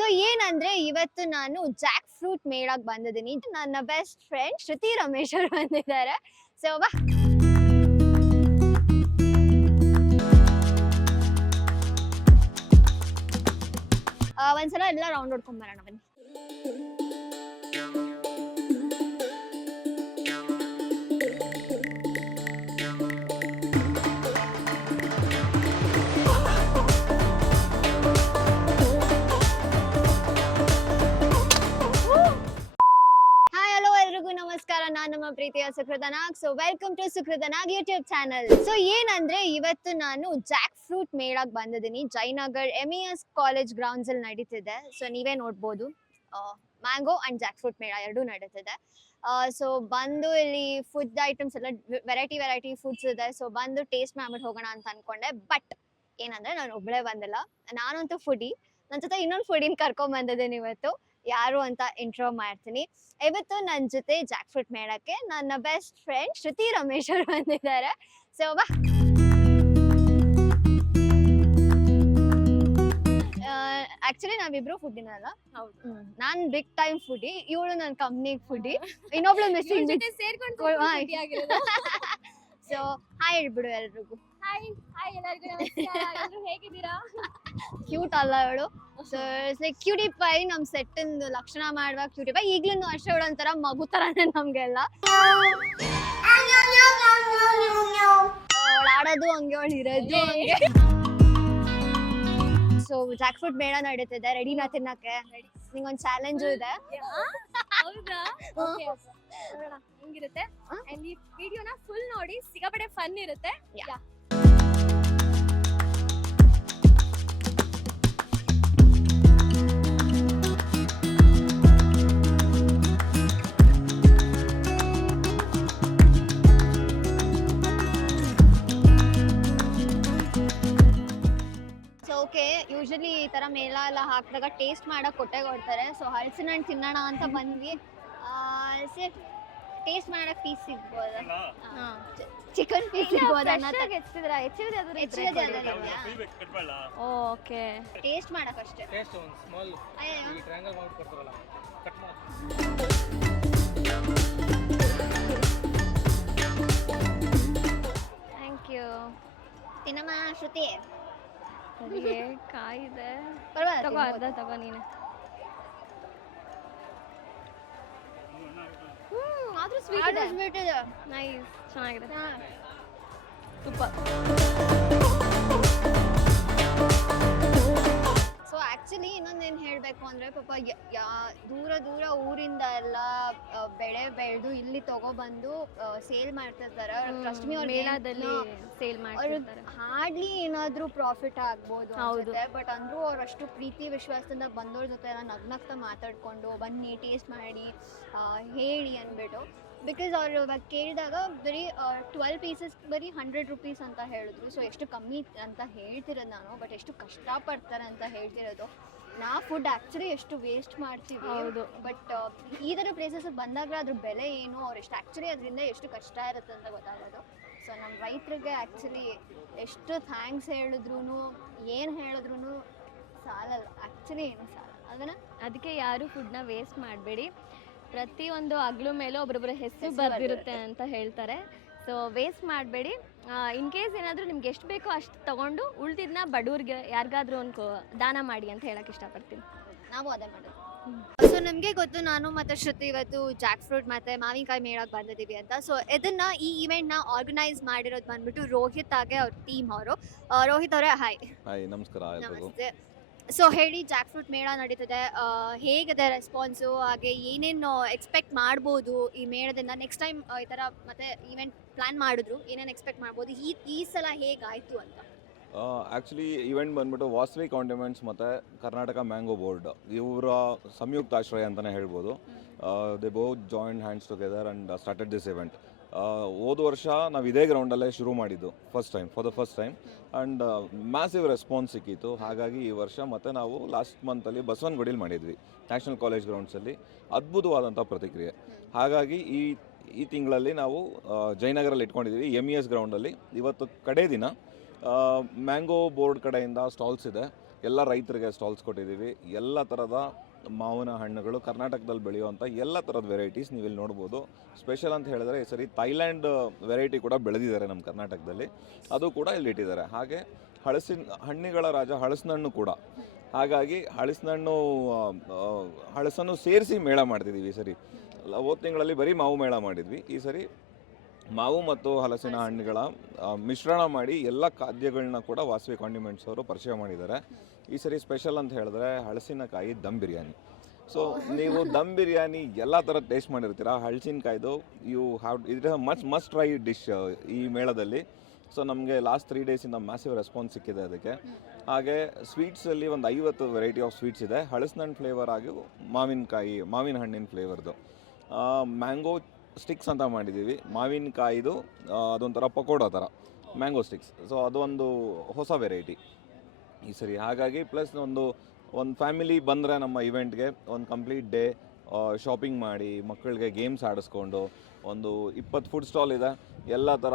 So ಏನಂದ್ರೆ ಇವತ್ತು ನಾನು ಜಾಕ್ ಫ್ರೂಟ್ ಮೇಳಕ್ಕೆ ಬಂದಿದ್ದೀನಿ. ನನ್ನ ಬೆಸ್ಟ್ ಫ್ರೆಂಡ್ ಶ್ರುತಿ ರಮೇಶ್ ಅವರು ಬಂದಿದ್ದಾರೆ. ಸೊ ಬಾ. ಒಂದ್ಸಲ ಎಲ್ಲ ರೌಂಡ್ ಹೊಡ್ಕೊಂಡ್ ಬರೋಣ ಬನ್ನಿ. ನಮಸ್ಕಾರ, ನಾನು ನಮ್ಮ ಪ್ರೀತಿಯ Sukrutha Nag. So welcome to Sukrutha Nag YouTube channel. So ಏನಂದ್ರೆ ಇವತ್ತು ನಾನು ಜಾಕ್ ಫ್ರೂಟ್ ಮೇಳಕ್ಕೆ ಬಂದಿದ್ದೀನಿ. ಜಯನಗರ್ MES ಕಾಲೇಜ್ ಗ್ರೌಂಡ್ಸ್ ಅಲ್ಲಿ ನಡೀತಿದೆ. ಸೊ ನೀವೇ ನೋಡ್ಬೋದು, ಮ್ಯಾಂಗೋ ಅಂಡ್ ಜಾಕ್ ಫ್ರೂಟ್ ಮೇಳ ಎರಡೂ ನಡೀತಿದೆ. ಸೊ ಬಂದು ಇಲ್ಲಿ ಫುಡ್ ಐಟಮ್ಸ್ ಎಲ್ಲ ವೆರೈಟಿ ಫುಡ್ಸ್ ಇದೆ. ಸೊ ಬಂದು ಟೇಸ್ಟ್ ಮಾಡ್ಬಿಟ್ಟು ಹೋಗೋಣ ಅಂತ ಅನ್ಕೊಂಡೆ. ಬಟ್ ಏನಂದ್ರೆ ನಾನು ಒಬ್ಬಳೇ ಬಂದಿಲ್ಲ, ನಾನಂತೂ ಫುಡಿ. ನನ್ನ ಜೊತೆ ಇನ್ನೊಂದು ಫುಡಿನ ಕರ್ಕೊಂಡ್ ಬಂದಿದ್ದೀನಿ ಇವತ್ತು. ಯಾರು ಅಂತ ಇಂಟ್ರೋ ಮಾಡ್ತೀನಿ. ಇವತ್ತು ನನ್ನ ಜೊತೆ ಜಾಕ್ ಫ್ರೂಟ್ ಮೇಳಕ್ಕೆ ನನ್ನ ಬೆಸ್ಟ್ ಫ್ರೆಂಡ್ ಶ್ರುತಿ ರಮೇಶ್ ಅವರು ಬಂದಿದ್ದಾರೆ. ಸೊ ಬಾ. ಆಕ್ಚುಲಿ ನಾವಿಬ್ರು ಫುಡಿನಲ್ಲ. ನಾನ್ ಬಿಗ್ ಟೈಮ್ ಫುಡಿ, ಇವಳು ನನ್ನ ಕಂಪ್ನಿ ಫುಡಿ, ಇನ್ನೊಬ್ಳು ಮಿಸ್ಸಿಂಗ್. ಸೊ ಹಾಯ್ ಹೇಳ್ಬಿಡು ಎಲ್ರಿಗೂ. ಹೇಗಿದ್ದೀರಾ? ಕ್ಯೂಟ್ ಅಲ್ಲ ಇವಳು. So it's like cutie pie. ನಮ್ ಸೆಟ್ ಇಂದು ಲಕ್ಷಣ ಮಾಡುವ ಕ್ಯೂಟಿ ಪೈ. ಈಗ್ಲೂ ಅಷ್ಟೇ ಇವಳು ಒಂಥರ ಮಗು ತರಾನೇ ನಮ್ಗೆಲ್ಲ. ಅವಳು ಆಡೋದು ಹಂಗೆ, ಅವಳು ಇರೋದು ಹಂಗೆ. ಸೊ ಜಾಕ್ ಫ್ರೂಟ್ ಮೇಳ ನಡೀತಿದೆ. ರೆಡಿನಾ ತಿನ್ನಕ್ಕೆ? ನಿಂಗೊಂದು ಚಾಲೆಂಜು ಇದೆ. ಹೌದಾ? ಹಿಂಗಿರುತ್ತೆ. ಅಂಡ್ ಈ ವಿಡಿಯೋನ ಫುಲ್ ನೋಡಿ, ಸಿಕ್ಕಾಪಟ್ಟೆ ಫನ್ ಇರುತ್ತೆ. ಓಕೆ, ಯೂಶಲಿ ಈ ತರ ಮೇಳ ಎಲ್ಲ ಹಾಕಿದಾಗ ಟೇಸ್ಟ್ ಮಾಡಕ್ ಕೊಡ್ತಾರೆ. ಸೊ ಹಲಸಿನ ಹಣ್ಣು ತಿನ್ನೋಣ ಅಂತ ಬಂದ್ವಿ. ಟೇಸ್ಟ್ ಮಾಡಕ್ ಪೀಸ್ ಸಿಗ್ಬೋದ? ಚಿಕನ್ ಪೀಸ್ ಸಿಗ್ಬೋದ? ಓಕೆ, ಟೇಸ್ಟ್ ಮಾಡಕ್ ಅಷ್ಟೇ. Thank you. ತಿನ್ನಮ್ಮ ಶ್ರುತಿ. ಕಾಯಿದೆ, ಪರವಾಗಿಲ್ಲ, ಅರ್ಧ ತಗೋ ನೀನು. ಆದ್ರೂ ಸ್ವೀಟ್ ಇದೆ. ನೈಸ್, ಚೆನ್ನಾಗಿದೆ. ಸೂಪರ್. ಸೊ ಆಕ್ಚುಲಿ ಇನ್ನೊಂದೇನು ಹೇಳಬೇಕು ಅಂದ್ರೆ, ಪಾಪ ದೂರ ಊರಿಂದ ಎಲ್ಲ ಬೆಳೆ ಬೆಳೆದು ಇಲ್ಲಿ ತಗೊಬಂದು ಸೇಲ್ ಮಾಡ್ತಿರ್ತಾರೆ. ಟ್ರಸ್ಟ್ ಮೀ, ಮೇಳದಲ್ಲಿ ಸೇಲ್ ಮಾಡ್ತಿರ್ತಾರೆ. ಹಾರ್ಡ್ಲಿ ಏನಾದ್ರೂ ಪ್ರಾಫಿಟ್ ಆಗ್ಬೋದು ಅನ್ಸುತ್ತೆ. ಬಟ್ ಅಂದ್ರೂ ಅವ್ರಷ್ಟು ಪ್ರೀತಿ ವಿಶ್ವಾಸದಿಂದ ಬಂದವ್ರ ಜೊತೆ ಎಲ್ಲ ನಗ್ನಗ್ತಾ ಮಾತಾಡ್ಕೊಂಡು ಬನ್ನಿ ಟೇಸ್ಟ್ ಮಾಡಿ ಹೇಳಿ ಅಂದ್ಬಿಟ್ಟು. ಬಿಕಾಸ್ ಅವ್ರು ಇವಾಗ ಕೇಳಿದಾಗ ಬರೀ 12 ಪೀಸಸ್ ಬರೀ 100 ರೂಪೀಸ್ ಅಂತ ಹೇಳಿದ್ರು. ಸೊ ಎಷ್ಟು ಕಮ್ಮಿ ಅಂತ ಹೇಳ್ತಿರೋದು ನಾನು, ಬಟ್ ಎಷ್ಟು ಕಷ್ಟಪಡ್ತಾರೆ ಅಂತ ಹೇಳ್ತಿರೋದು. ನಾ ಫುಡ್ ಆ್ಯಕ್ಚುಲಿ ಎಷ್ಟು ವೇಸ್ಟ್ ಮಾಡ್ತೀವಿ. ಹೌದು. ಬಟ್ ಈ ಥರ ಪ್ಲೇಸಸ್ ಬಂದಾಗ ಅದ್ರ ಬೆಲೆ ಏನು, ಅವ್ರು ಎಷ್ಟು ಆ್ಯಕ್ಚುಲಿ ಅದರಿಂದ ಎಷ್ಟು ಕಷ್ಟ ಇರುತ್ತೆ ಅಂತ ಗೊತ್ತಾಗೋದು. ಸೊ ನಮ್ಮ ರೈತರಿಗೆ ಆ್ಯಕ್ಚುಲಿ ಎಷ್ಟು ಥ್ಯಾಂಕ್ಸ್ ಹೇಳಿದ್ರು ಏನು ಹೇಳಿದ್ರು ಸಾಲಲ್ಲ. ಆ್ಯಕ್ಚುಲಿ ಏನು ಸಾಲ ಅದನ್ನ. ಅದಕ್ಕೆ ಯಾರು ಫುಡ್ನ ವೇಸ್ಟ್ ಮಾಡಬೇಡಿ. ಪ್ರತಿಯೊಂದು ಅಗ್ಲು ಮೇಲೂ ಒಬ್ಬೊಬ್ಬರ ಹೆಸರು ಬರ್ದಿರುತ್ತೆ ಅಂತ ಹೇಳ್ತಾರೆ. ಸೊ ವೇಸ್ಟ್ ಮಾಡಬೇಡಿ. ಇನ್ ಕೇಸ್ ಏನಾದರೂ ನಿಮ್ಗೆ ಎಷ್ಟು ಬೇಕೋ ಅಷ್ಟು ತೊಗೊಂಡು ಉಳ್ದಿದ್ದನ್ನ ಬಡವ್ರಿಗೆ ಯಾರಿಗಾದ್ರೂ ದಾನ ಮಾಡಿ ಅಂತ ಹೇಳಕ್ಕೆ ಇಷ್ಟಪಡ್ತೀನಿ. ನಾವು ಅದೇ ಮಾಡೋದು. ಸೊ ನಿಮಗೆ ಗೊತ್ತು, ನಾನು ಮತ್ತು ಶ್ರುತಿ ಇವತ್ತು ಜಾಕ್ ಫ್ರೂಟ್ ಮತ್ತು ಮಾವಿನಕಾಯಿ ಮೇಳಕ್ಕೆ ಬಂದಿದ್ದೀವಿ ಅಂತ. ಸೊ ಇದನ್ನು ಈ ಇವೆಂಟ್ನ ಆರ್ಗನೈಸ್ ಮಾಡಿರೋದು ಬಂದ್ಬಿಟ್ಟು ರೋಹಿತ್ ಆಗಿ ಅವ್ರ ಟೀಮ್ ಅವರು. ರೋಹಿತ್ ಅವರೇ ಹಾಯ್. ಹಾಯ್, ನಮಸ್ಕಾರ. ನಮಸ್ತೆ. ಸೊ ಹೇಳಿ, ಜಾಕ್ ಫ್ರೂಟ್ ಮೇಳ ನಡೀತದೆ, ಹೇಗಿದೆ ರೆಸ್ಪಾನ್ಸು, ಹಾಗೆ ಏನೇನು ಎಕ್ಸ್ಪೆಕ್ಟ್ ಮಾಡ್ಬೋದು ಈ ಮೇಳದಿಂದ? ನೆಕ್ಸ್ಟ್ ಟೈಮ್ ಈ ಥರ ಮತ್ತೆ ಈವೆಂಟ್ ಪ್ಲ್ಯಾನ್ ಮಾಡಿದ್ರು, ಏನೇನು ಎಕ್ಸ್ಪೆಕ್ಟ್ ಮಾಡ್ಬೋದು? ಈ ಸಲ ಹೇಗಾಯಿತು ಅಂತ? ಆ್ಯಕ್ಚುಲಿ ಇವೆಂಟ್ ಬಂದ್ಬಿಟ್ಟು ವಾಸವಿ ಕಾಂಡಿಮೆಂಟ್ಸ್ ಮತ್ತು ಕರ್ನಾಟಕ ಮ್ಯಾಂಗೋ ಬೋರ್ಡ್ ಇವರ ಸಂಯುಕ್ತ ಆಶ್ರಯ ಅಂತಲೇ ಹೇಳ್ಬೋದು. They both joint hands together and started this event. ಹೋದ ವರ್ಷ ನಾವು ಇದೇ ಗ್ರೌಂಡಲ್ಲೇ ಶುರು ಮಾಡಿದ್ದು for the first time and massive response ಸಿಕ್ಕಿತ್ತು. ಹಾಗಾಗಿ ಈ ವರ್ಷ ಮತ್ತು ನಾವು ಲಾಸ್ಟ್ ಮಂತಲ್ಲಿ ಬಸವನಗುಡಿಲಿ ಮಾಡಿದ್ವಿ, ನ್ಯಾಷನಲ್ ಕಾಲೇಜ್ ಗ್ರೌಂಡ್ಸಲ್ಲಿ. ಅದ್ಭುತವಾದಂಥ ಪ್ರತಿಕ್ರಿಯೆ. ಹಾಗಾಗಿ ಈ ತಿಂಗಳಲ್ಲಿ ನಾವು ಜಯನಗರಲ್ಲಿ ಇಟ್ಕೊಂಡಿದ್ದೀವಿ, MES ಗ್ರೌಂಡಲ್ಲಿ. ಇವತ್ತು ಕಡೆ ದಿನ ಮ್ಯಾಂಗೋ ಬೋರ್ಡ್ ಕಡೆಯಿಂದ ಸ್ಟಾಲ್ಸ್ ಇದೆ. ಎಲ್ಲ ರೈತರಿಗೆ ಸ್ಟಾಲ್ಸ್ ಕೊಟ್ಟಿದ್ದೀವಿ. ಎಲ್ಲ ಥರದ ಮಾವಿನ ಹಣ್ಣುಗಳು ಕರ್ನಾಟಕದಲ್ಲಿ ಬೆಳೆಯುವಂಥ ಎಲ್ಲ ಥರದ ವೆರೈಟೀಸ್ ನೀವು ಇಲ್ಲಿ ನೋಡ್ಬೋದು. ಸ್ಪೆಷಲ್ ಅಂತ ಹೇಳಿದ್ರೆ ಈ ಸರಿ ಥೈಲ್ಯಾಂಡ್ ವೆರೈಟಿ ಕೂಡ ಬೆಳೆದಿದ್ದಾರೆ ನಮ್ಮ ಕರ್ನಾಟಕದಲ್ಲಿ, ಅದು ಕೂಡ ಇಲ್ಲಿ ಇಟ್ಟಿದ್ದಾರೆ. ಹಾಗೆ ಹಣ್ಣುಗಳ ರಾಜ ಹಲಸಿನ ಹಣ್ಣು ಕೂಡ, ಹಾಗಾಗಿ ಹಳಸನ್ನು ಸೇರಿಸಿ ಮೇಳ ಮಾಡ್ತಿದ್ದೀವಿ ಈ ಸರಿ. ಹೋದ ತಿಂಗಳಲ್ಲಿ ಬರೀ ಮಾವು ಮೇಳ ಮಾಡಿದ್ವಿ. ಈ ಸರಿ ಮಾವು ಮತ್ತು ಹಲಸಿನ ಹಣ್ಣುಗಳ ಮಿಶ್ರಣ ಮಾಡಿ ಎಲ್ಲ ಖಾದ್ಯಗಳನ್ನ ಕೂಡ ವಾಸವಿ ಕಾಂಡಿಮೆಂಟ್ಸ್ ಅವರು ಪರಿಚಯ ಮಾಡಿದ್ದಾರೆ. ಈ ಸರಿ ಸ್ಪೆಷಲ್ ಅಂತ ಹೇಳಿದ್ರೆ ಹಲಸಿನಕಾಯಿ ದಮ್ ಬಿರಿಯಾನಿ. ಸೊ ನೀವು ದಮ್ ಬಿರಿಯಾನಿ ಎಲ್ಲ ಥರ ಟೇಸ್ಟ್ ಮಾಡಿರ್ತೀರ. ಹಲಸಿನಕಾಯ್ದು ಇಟ್ ಮಸ್ಟ್ ಟ್ರೈ ಡಿಶ್ ಈ ಮೇಳದಲ್ಲಿ. ಸೊ ನಮಗೆ ಲಾಸ್ಟ್ 3 ಡೇಸಿಂದ ಮ್ಯಾಸಿವ್ ರೆಸ್ಪಾನ್ಸ್ ಸಿಕ್ಕಿದೆ ಅದಕ್ಕೆ. ಹಾಗೆ ಸ್ವೀಟ್ಸಲ್ಲಿ ಒಂದು 50 ವೆರೈಟಿ ಆಫ್ ಸ್ವೀಟ್ಸ್ ಇದೆ. ಹಲಸಿನ ಹಣ್ಣು ಫ್ಲೇವರ್ ಆಗಿ ಮಾವಿನ ಹಣ್ಣಿನ ಫ್ಲೇವರ್ದು ಮ್ಯಾಂಗೋ ಸ್ಟಿಕ್ಸ್ ಅಂತ ಮಾಡಿದ್ದೀವಿ. ಮಾವಿನಕಾಯಿದು ಅದೊಂಥರ ಪಕೋಡ ಥರ ಮ್ಯಾಂಗೋ ಸ್ಟಿಕ್ಸ್. ಸೊ ಅದೊಂದು ಹೊಸ ವೆರೈಟಿ ಈ ಸರಿ. ಹಾಗಾಗಿ ಪ್ಲಸ್ ಒಂದು ಫ್ಯಾಮಿಲಿ ಬಂದರೆ ನಮ್ಮ ಇವೆಂಟ್ಗೆ ಒಂದು ಕಂಪ್ಲೀಟ್ ಡೇ ಶಾಪಿಂಗ್ ಮಾಡಿ ಮಕ್ಕಳಿಗೆ ಗೇಮ್ಸ್ ಆಡಿಸ್ಕೊಂಡು ಒಂದು 20 ಫುಡ್ ಸ್ಟಾಲ್ ಇದೆ. ಎಲ್ಲ ಥರ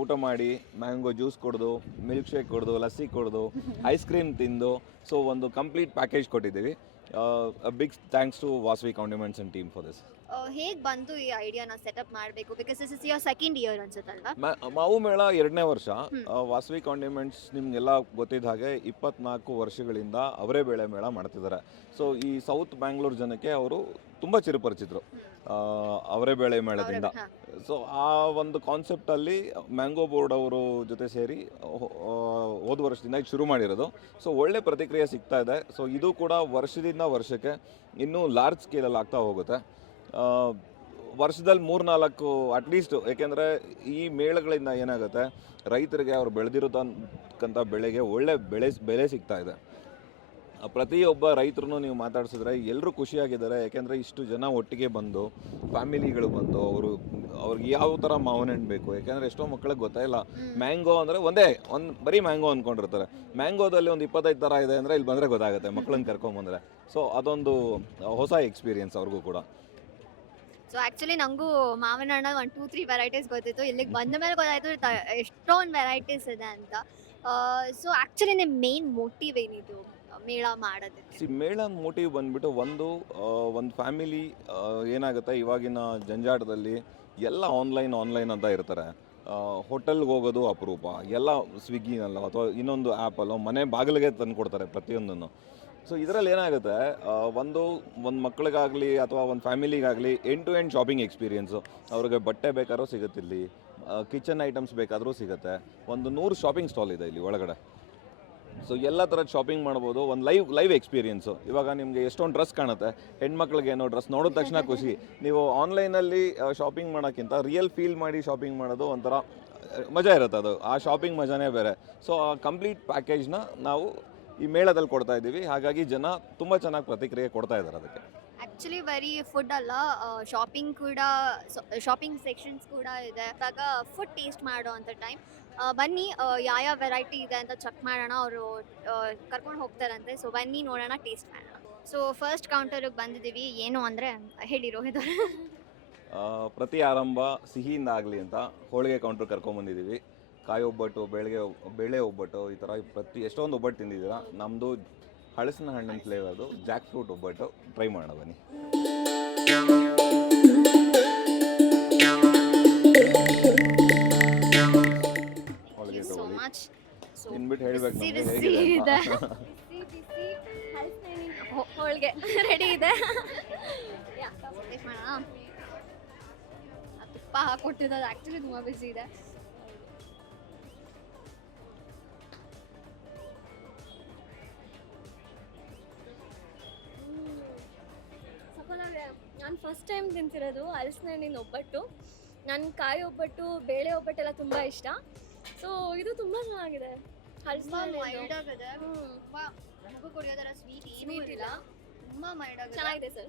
ಊಟ ಮಾಡಿ ಮ್ಯಾಂಗೋ ಜ್ಯೂಸ್ ಕುಡ್ದು, ಮಿಲ್ಕ್ ಶೇಕ್ ಕುಡ್ದು, ಲಸ್ಸಿ ಕುಡ್ದು, ಐಸ್ ಕ್ರೀಮ್ ತಿಂದು, ಸೊ ಒಂದು ಕಂಪ್ಲೀಟ್ ಪ್ಯಾಕೇಜ್ ಕೊಟ್ಟಿದ್ದೀವಿ. Big thanks to Vasavi condiments and team for this. ಹೇಗೆ ಬಂತು ಈ ಐಡಿಯಾನ ಸೆಟಪ್ ಮಾಡಬೇಕು? Because this is your second year ಅನ್ಸುತ್ತಲ್ವಾ? ಮಾವು ಮೇಳ 2ನೇ ವರ್ಷ. ವಾಸವಿ ಕಾಂಡಿಮೆಂಟ್ಸ್ ನಿಮಗೆಲ್ಲ ಗೊತ್ತಿದ್ದ ಹಾಗೆ 24 ವರ್ಷಗಳಿಂದ ಅವರೇ ಬೇಳೆ ಮೇಳ ಮಾಡ್ತಿದ್ದಾರೆ. ಸೊ ಈ ಸೌತ್ ಬ್ಯಾಂಗ್ಳೂರ್ ಜನಕ್ಕೆ ಅವರು ತುಂಬ ಚಿರಪರಿಚಿತರು ಅವರೇ ಬೇಳೆ ಮೇಳದಿಂದ. ಸೊ ಆ ಒಂದು ಕಾನ್ಸೆಪ್ಟಲ್ಲಿ ಮ್ಯಾಂಗೋ ಬೋರ್ಡ್ ಅವರು ಜೊತೆ ಸೇರಿ ಹೋದ ವರ್ಷದಿಂದ ಈಗ ಶುರು ಮಾಡಿರೋದು. ಸೊ ಒಳ್ಳೆ ಪ್ರತಿಕ್ರಿಯೆ ಸಿಗ್ತಾ ಇದೆ. ಸೊ ಇದು ಕೂಡ ವರ್ಷದಿಂದ ವರ್ಷಕ್ಕೆ ಇನ್ನೂ ಲಾರ್ಜ್ ಸ್ಕೇಲಲ್ಲಿ ಆಗ್ತಾ ಹೋಗುತ್ತೆ. ವರ್ಷದಲ್ಲಿ 3-4 ಅಟ್ಲೀಸ್ಟ್, ಏಕೆಂದರೆ ಈ ಮೇಳಗಳಿಂದ ಏನಾಗುತ್ತೆ, ರೈತರಿಗೆ ಅವ್ರು ಬೆಳೆದಿರೋತಕ್ಕಂಥ ಬೆಳೆಗೆ ಒಳ್ಳೆ ಬೆಲೆ ಸಿಗ್ತಾ ಇದೆ. ಪ್ರತಿಯೊಬ್ಬ ರೈತರು ನೀವು ಮಾತಾಡ್ಸಿದ್ರೆ ಎಲ್ಲರೂ ಖುಷಿಯಾಗಿದ್ದಾರೆ. ಯಾಕೆಂದರೆ ಇಷ್ಟು ಜನ ಒಟ್ಟಿಗೆ ಬಂದು, ಫ್ಯಾಮಿಲಿಗಳು ಬಂದು ಅವ್ರಿಗೆ ಯಾವ ಥರ ಮಾವಿನ ಹಣ್ಣು ಬೇಕು. ಯಾಕೆಂದರೆ ಎಷ್ಟೋ ಮಕ್ಕಳಿಗೆ ಗೊತ್ತಾಯಿಲ್ಲ, ಮ್ಯಾಂಗೋ ಅಂದರೆ ಬರೀ ಮ್ಯಾಂಗೋ ಅಂದ್ಕೊಂಡಿರ್ತಾರೆ. ಮ್ಯಾಂಗೋದಲ್ಲಿ ಒಂದು 25 ಥರ ಇದೆ ಅಂದರೆ ಇಲ್ಲಿ ಬಂದರೆ ಗೊತ್ತಾಗುತ್ತೆ ಮಕ್ಕಳನ್ನ ಕರ್ಕೊಂಬಂದರೆ. ಸೊ ಅದೊಂದು ಹೊಸ ಎಕ್ಸ್ಪೀರಿಯನ್ಸ್ ಅವ್ರಿಗೂ ಕೂಡ. ಸೊ ಆ್ಯಕ್ಚುಲಿ ನನಗೂ ಮಾವಿನ ಹಣ್ಣಲ್ಲಿ 1-2-3 ವೆರೈಟೀಸ್ ಗೊತ್ತಿತ್ತು. ಇಲ್ಲಿಗೆ ಬಂದ ಮೇಲೆ ಗೊತ್ತಾಯಿತು ಎಷ್ಟೊಂದು ವೆರೈಟೀಸ್ ಇದೆ ಅಂತ. ಸೊ ಆ್ಯಕ್ಚುಲಿ ನಿಮ್ಮ ಮೇನ್ ಮೋಟಿವ್ ಏನಿದು ಮೇಳ ಮಾಡೋದಕ್ಕೆ? ಮೇಳದ ಮೋಟಿವ್ ಬಂದ್ಬಿಟ್ಟು ಒಂದು ಫ್ಯಾಮಿಲಿ ಏನಾಗುತ್ತೆ, ಇವಾಗಿನ ಜಂಜಾಟದಲ್ಲಿ ಎಲ್ಲ ಆನ್ಲೈನ್ ಅಂತ ಇರ್ತಾರೆ. ಹೋಟೆಲ್ಗೆ ಹೋಗೋದು ಅಪರೂಪ, ಎಲ್ಲ ಸ್ವಿಗ್ಗಿನಲ್ಲೋ ಅಥವಾ ಇನ್ನೊಂದು ಆ್ಯಪಲ್ಲೋ ಮನೆ ಬಾಗಿಲಿಗೆ ತಂದು ಕೊಡ್ತಾರೆ ಪ್ರತಿಯೊಂದನ್ನು. ಸೊ ಇದರಲ್ಲಿ ಏನಾಗುತ್ತೆ, ಒಂದು ಮಕ್ಕಳಿಗಾಗಲಿ ಅಥವಾ ಒಂದು ಫ್ಯಾಮಿಲಿಗಾಗಲಿ end to end shopping experience. ಅವ್ರಿಗೆ ಬಟ್ಟೆ ಬೇಕಾದ್ರೂ ಸಿಗುತ್ತೆ ಇಲ್ಲಿ, ಕಿಚನ್ ಐಟಮ್ಸ್ ಬೇಕಾದರೂ ಸಿಗುತ್ತೆ. ಒಂದು 100 ಶಾಪಿಂಗ್ ಸ್ಟಾಲ್ ಇದೆ ಇಲ್ಲಿ ಒಳಗಡೆ. ಸೊ ಎಲ್ಲ ಥರದ ಶಾಪಿಂಗ್ ಮಾಡ್ಬೋದು. ಒಂದು ಲೈವ್ ಎಕ್ಸ್ಪೀರಿಯೆನ್ಸು. ಇವಾಗ ನಿಮಗೆ ಎಷ್ಟೊಂದು ಡ್ರೆಸ್ ಕಾಣುತ್ತೆ, ಹೆಣ್ಮಕ್ಳಿಗೇನೋ ಡ್ರೆಸ್ ನೋಡಿದ ತಕ್ಷಣ ಖುಷಿ. ನೀವು ಆನ್ಲೈನಲ್ಲಿ ಶಾಪಿಂಗ್ ಮಾಡೋಕ್ಕಿಂತ ರಿಯಲ್ ಫೀಲ್ ಮಾಡಿ ಶಾಪಿಂಗ್ ಮಾಡೋದು ಒಂಥರ ಮಜಾ ಇರುತ್ತೆ. ಅದು ಆ ಶಾಪಿಂಗ್ ಮಜಾನೇ ಬೇರೆ. ಸೊ ಆ ಕಂಪ್ಲೀಟ್ ಪ್ಯಾಕೇಜ್ನ ನಾವು ಈ ಮೇಳದಲ್ಲಿ ಕೊಡ್ತಾ ಇದ್ದೀವಿ. ಹಾಗಾಗಿ ಜನ ತುಂಬ ಚೆನ್ನಾಗಿ ಪ್ರತಿಕ್ರಿಯೆ ಕೊಡ್ತಾ ಇದ್ದಾರೆ ಅದಕ್ಕೆ. ಆ್ಯಕ್ಚುಲಿ ಬರೀ ಫುಡ್ ಅಲ್ಲ, ಶಾಪಿಂಗ್ ಸೆಕ್ಷನ್ಸ್ ಕೂಡ ಇದೆ. ಆಗ ಫುಡ್ ಟೇಸ್ಟ್ ಮಾಡೋ ಅಂಥ ಟೈಮ್ ಬನ್ನಿ, ಯಾವ ವೆರೈಟಿ ಇದೆ ಅಂತ ಚೆಕ್ ಮಾಡೋಣ. ಅವರು ಕರ್ಕೊಂಡು ಹೋಗ್ತಾರಂತೆ. ಸೊ ಬನ್ನಿ ನೋಡೋಣ, ಟೇಸ್ಟ್ ಮಾಡೋಣ. ಸೊ ಫಸ್ಟ್ ಕೌಂಟರ್ಗೆ ಬಂದಿದ್ದೀವಿ. ಏನು ಅಂದರೆ ಹೇಳಿ ರೋಹಿತ್ ಅವರು. ಪ್ರತಿ ಆರಂಭ ಸಿಹಿಯಿಂದ ಆಗಲಿ ಅಂತ ಹೋಳಿಗೆ ಕೌಂಟ್ರ್ ಕರ್ಕೊಂಬಂದಿದ್ದೀವಿ. ಕಾಯಿ ಒಬ್ಬಟ್ಟು, ಬೇಳೆ ಒಬ್ಬಟ್ಟು, ಈ ಥರ ಎಷ್ಟೊಂದು ಒಬ್ಬಟ್ಟು ತಿಂದಿದ್ದೀರಾ. ನಮ್ಮದು ಹಲಸಿನ ಹಣ್ಣಿನ ಫ್ಲೇವರ್ದು ಜಾಕ್ ಫ್ರೂಟ್ ಒಬ್ಬಟ್ಟು ಟ್ರೈ ಮಾಡೋಣ ಬನ್ನಿ. ಹೋಳಿಗೆ ತಗೊಳ್ಳಿ, ತಿನ್ಬಿಟ್ಟು ಹೇಳ್ಬೇಕು ನಮಗೆ ಹೇಗಿದೆ ಅಂತ. ಹೋಳಿಗೆ ರೆಡಿ ಇದೆ. ತುಪ್ಪ ಹಾಕೊಟ್ಟಿದ್ದು ಆ್ಯಕ್ಚುಲಿ ತುಂಬ ಬಿಸಿ ಇದೆ. ನಾನು ಫಸ್ಟ್ ಟೈಮ್ ತಿಂತಿರೋದು ಹಲಸಿನ ಹಣ್ಣಿನ ಒಬ್ಬಟ್ಟು. ನನ್ನ ಕಾಯಿ ಒಬ್ಬಟ್ಟು, ಬೇಳೆ ಒಬ್ಬಟ್ಟೆಲ್ಲ ತುಂಬ ಇಷ್ಟ. ಸೊ ಇದು ತುಂಬ ಚೆನ್ನಾಗಿದೆ. ಹಲಸಿನ ಮೈಲ್ಡ್ ಆಗಿದೆ, ಮಗು ಕುಡಿಯೋದರ ಸ್ವೀಟ್ ಏನೂ ಇಲ್ಲ, ತುಂಬ ಮೈಲ್ಡ್ ಆಗಿದೆ, ಚೆನ್ನಾಗಿದೆ ಸರ್,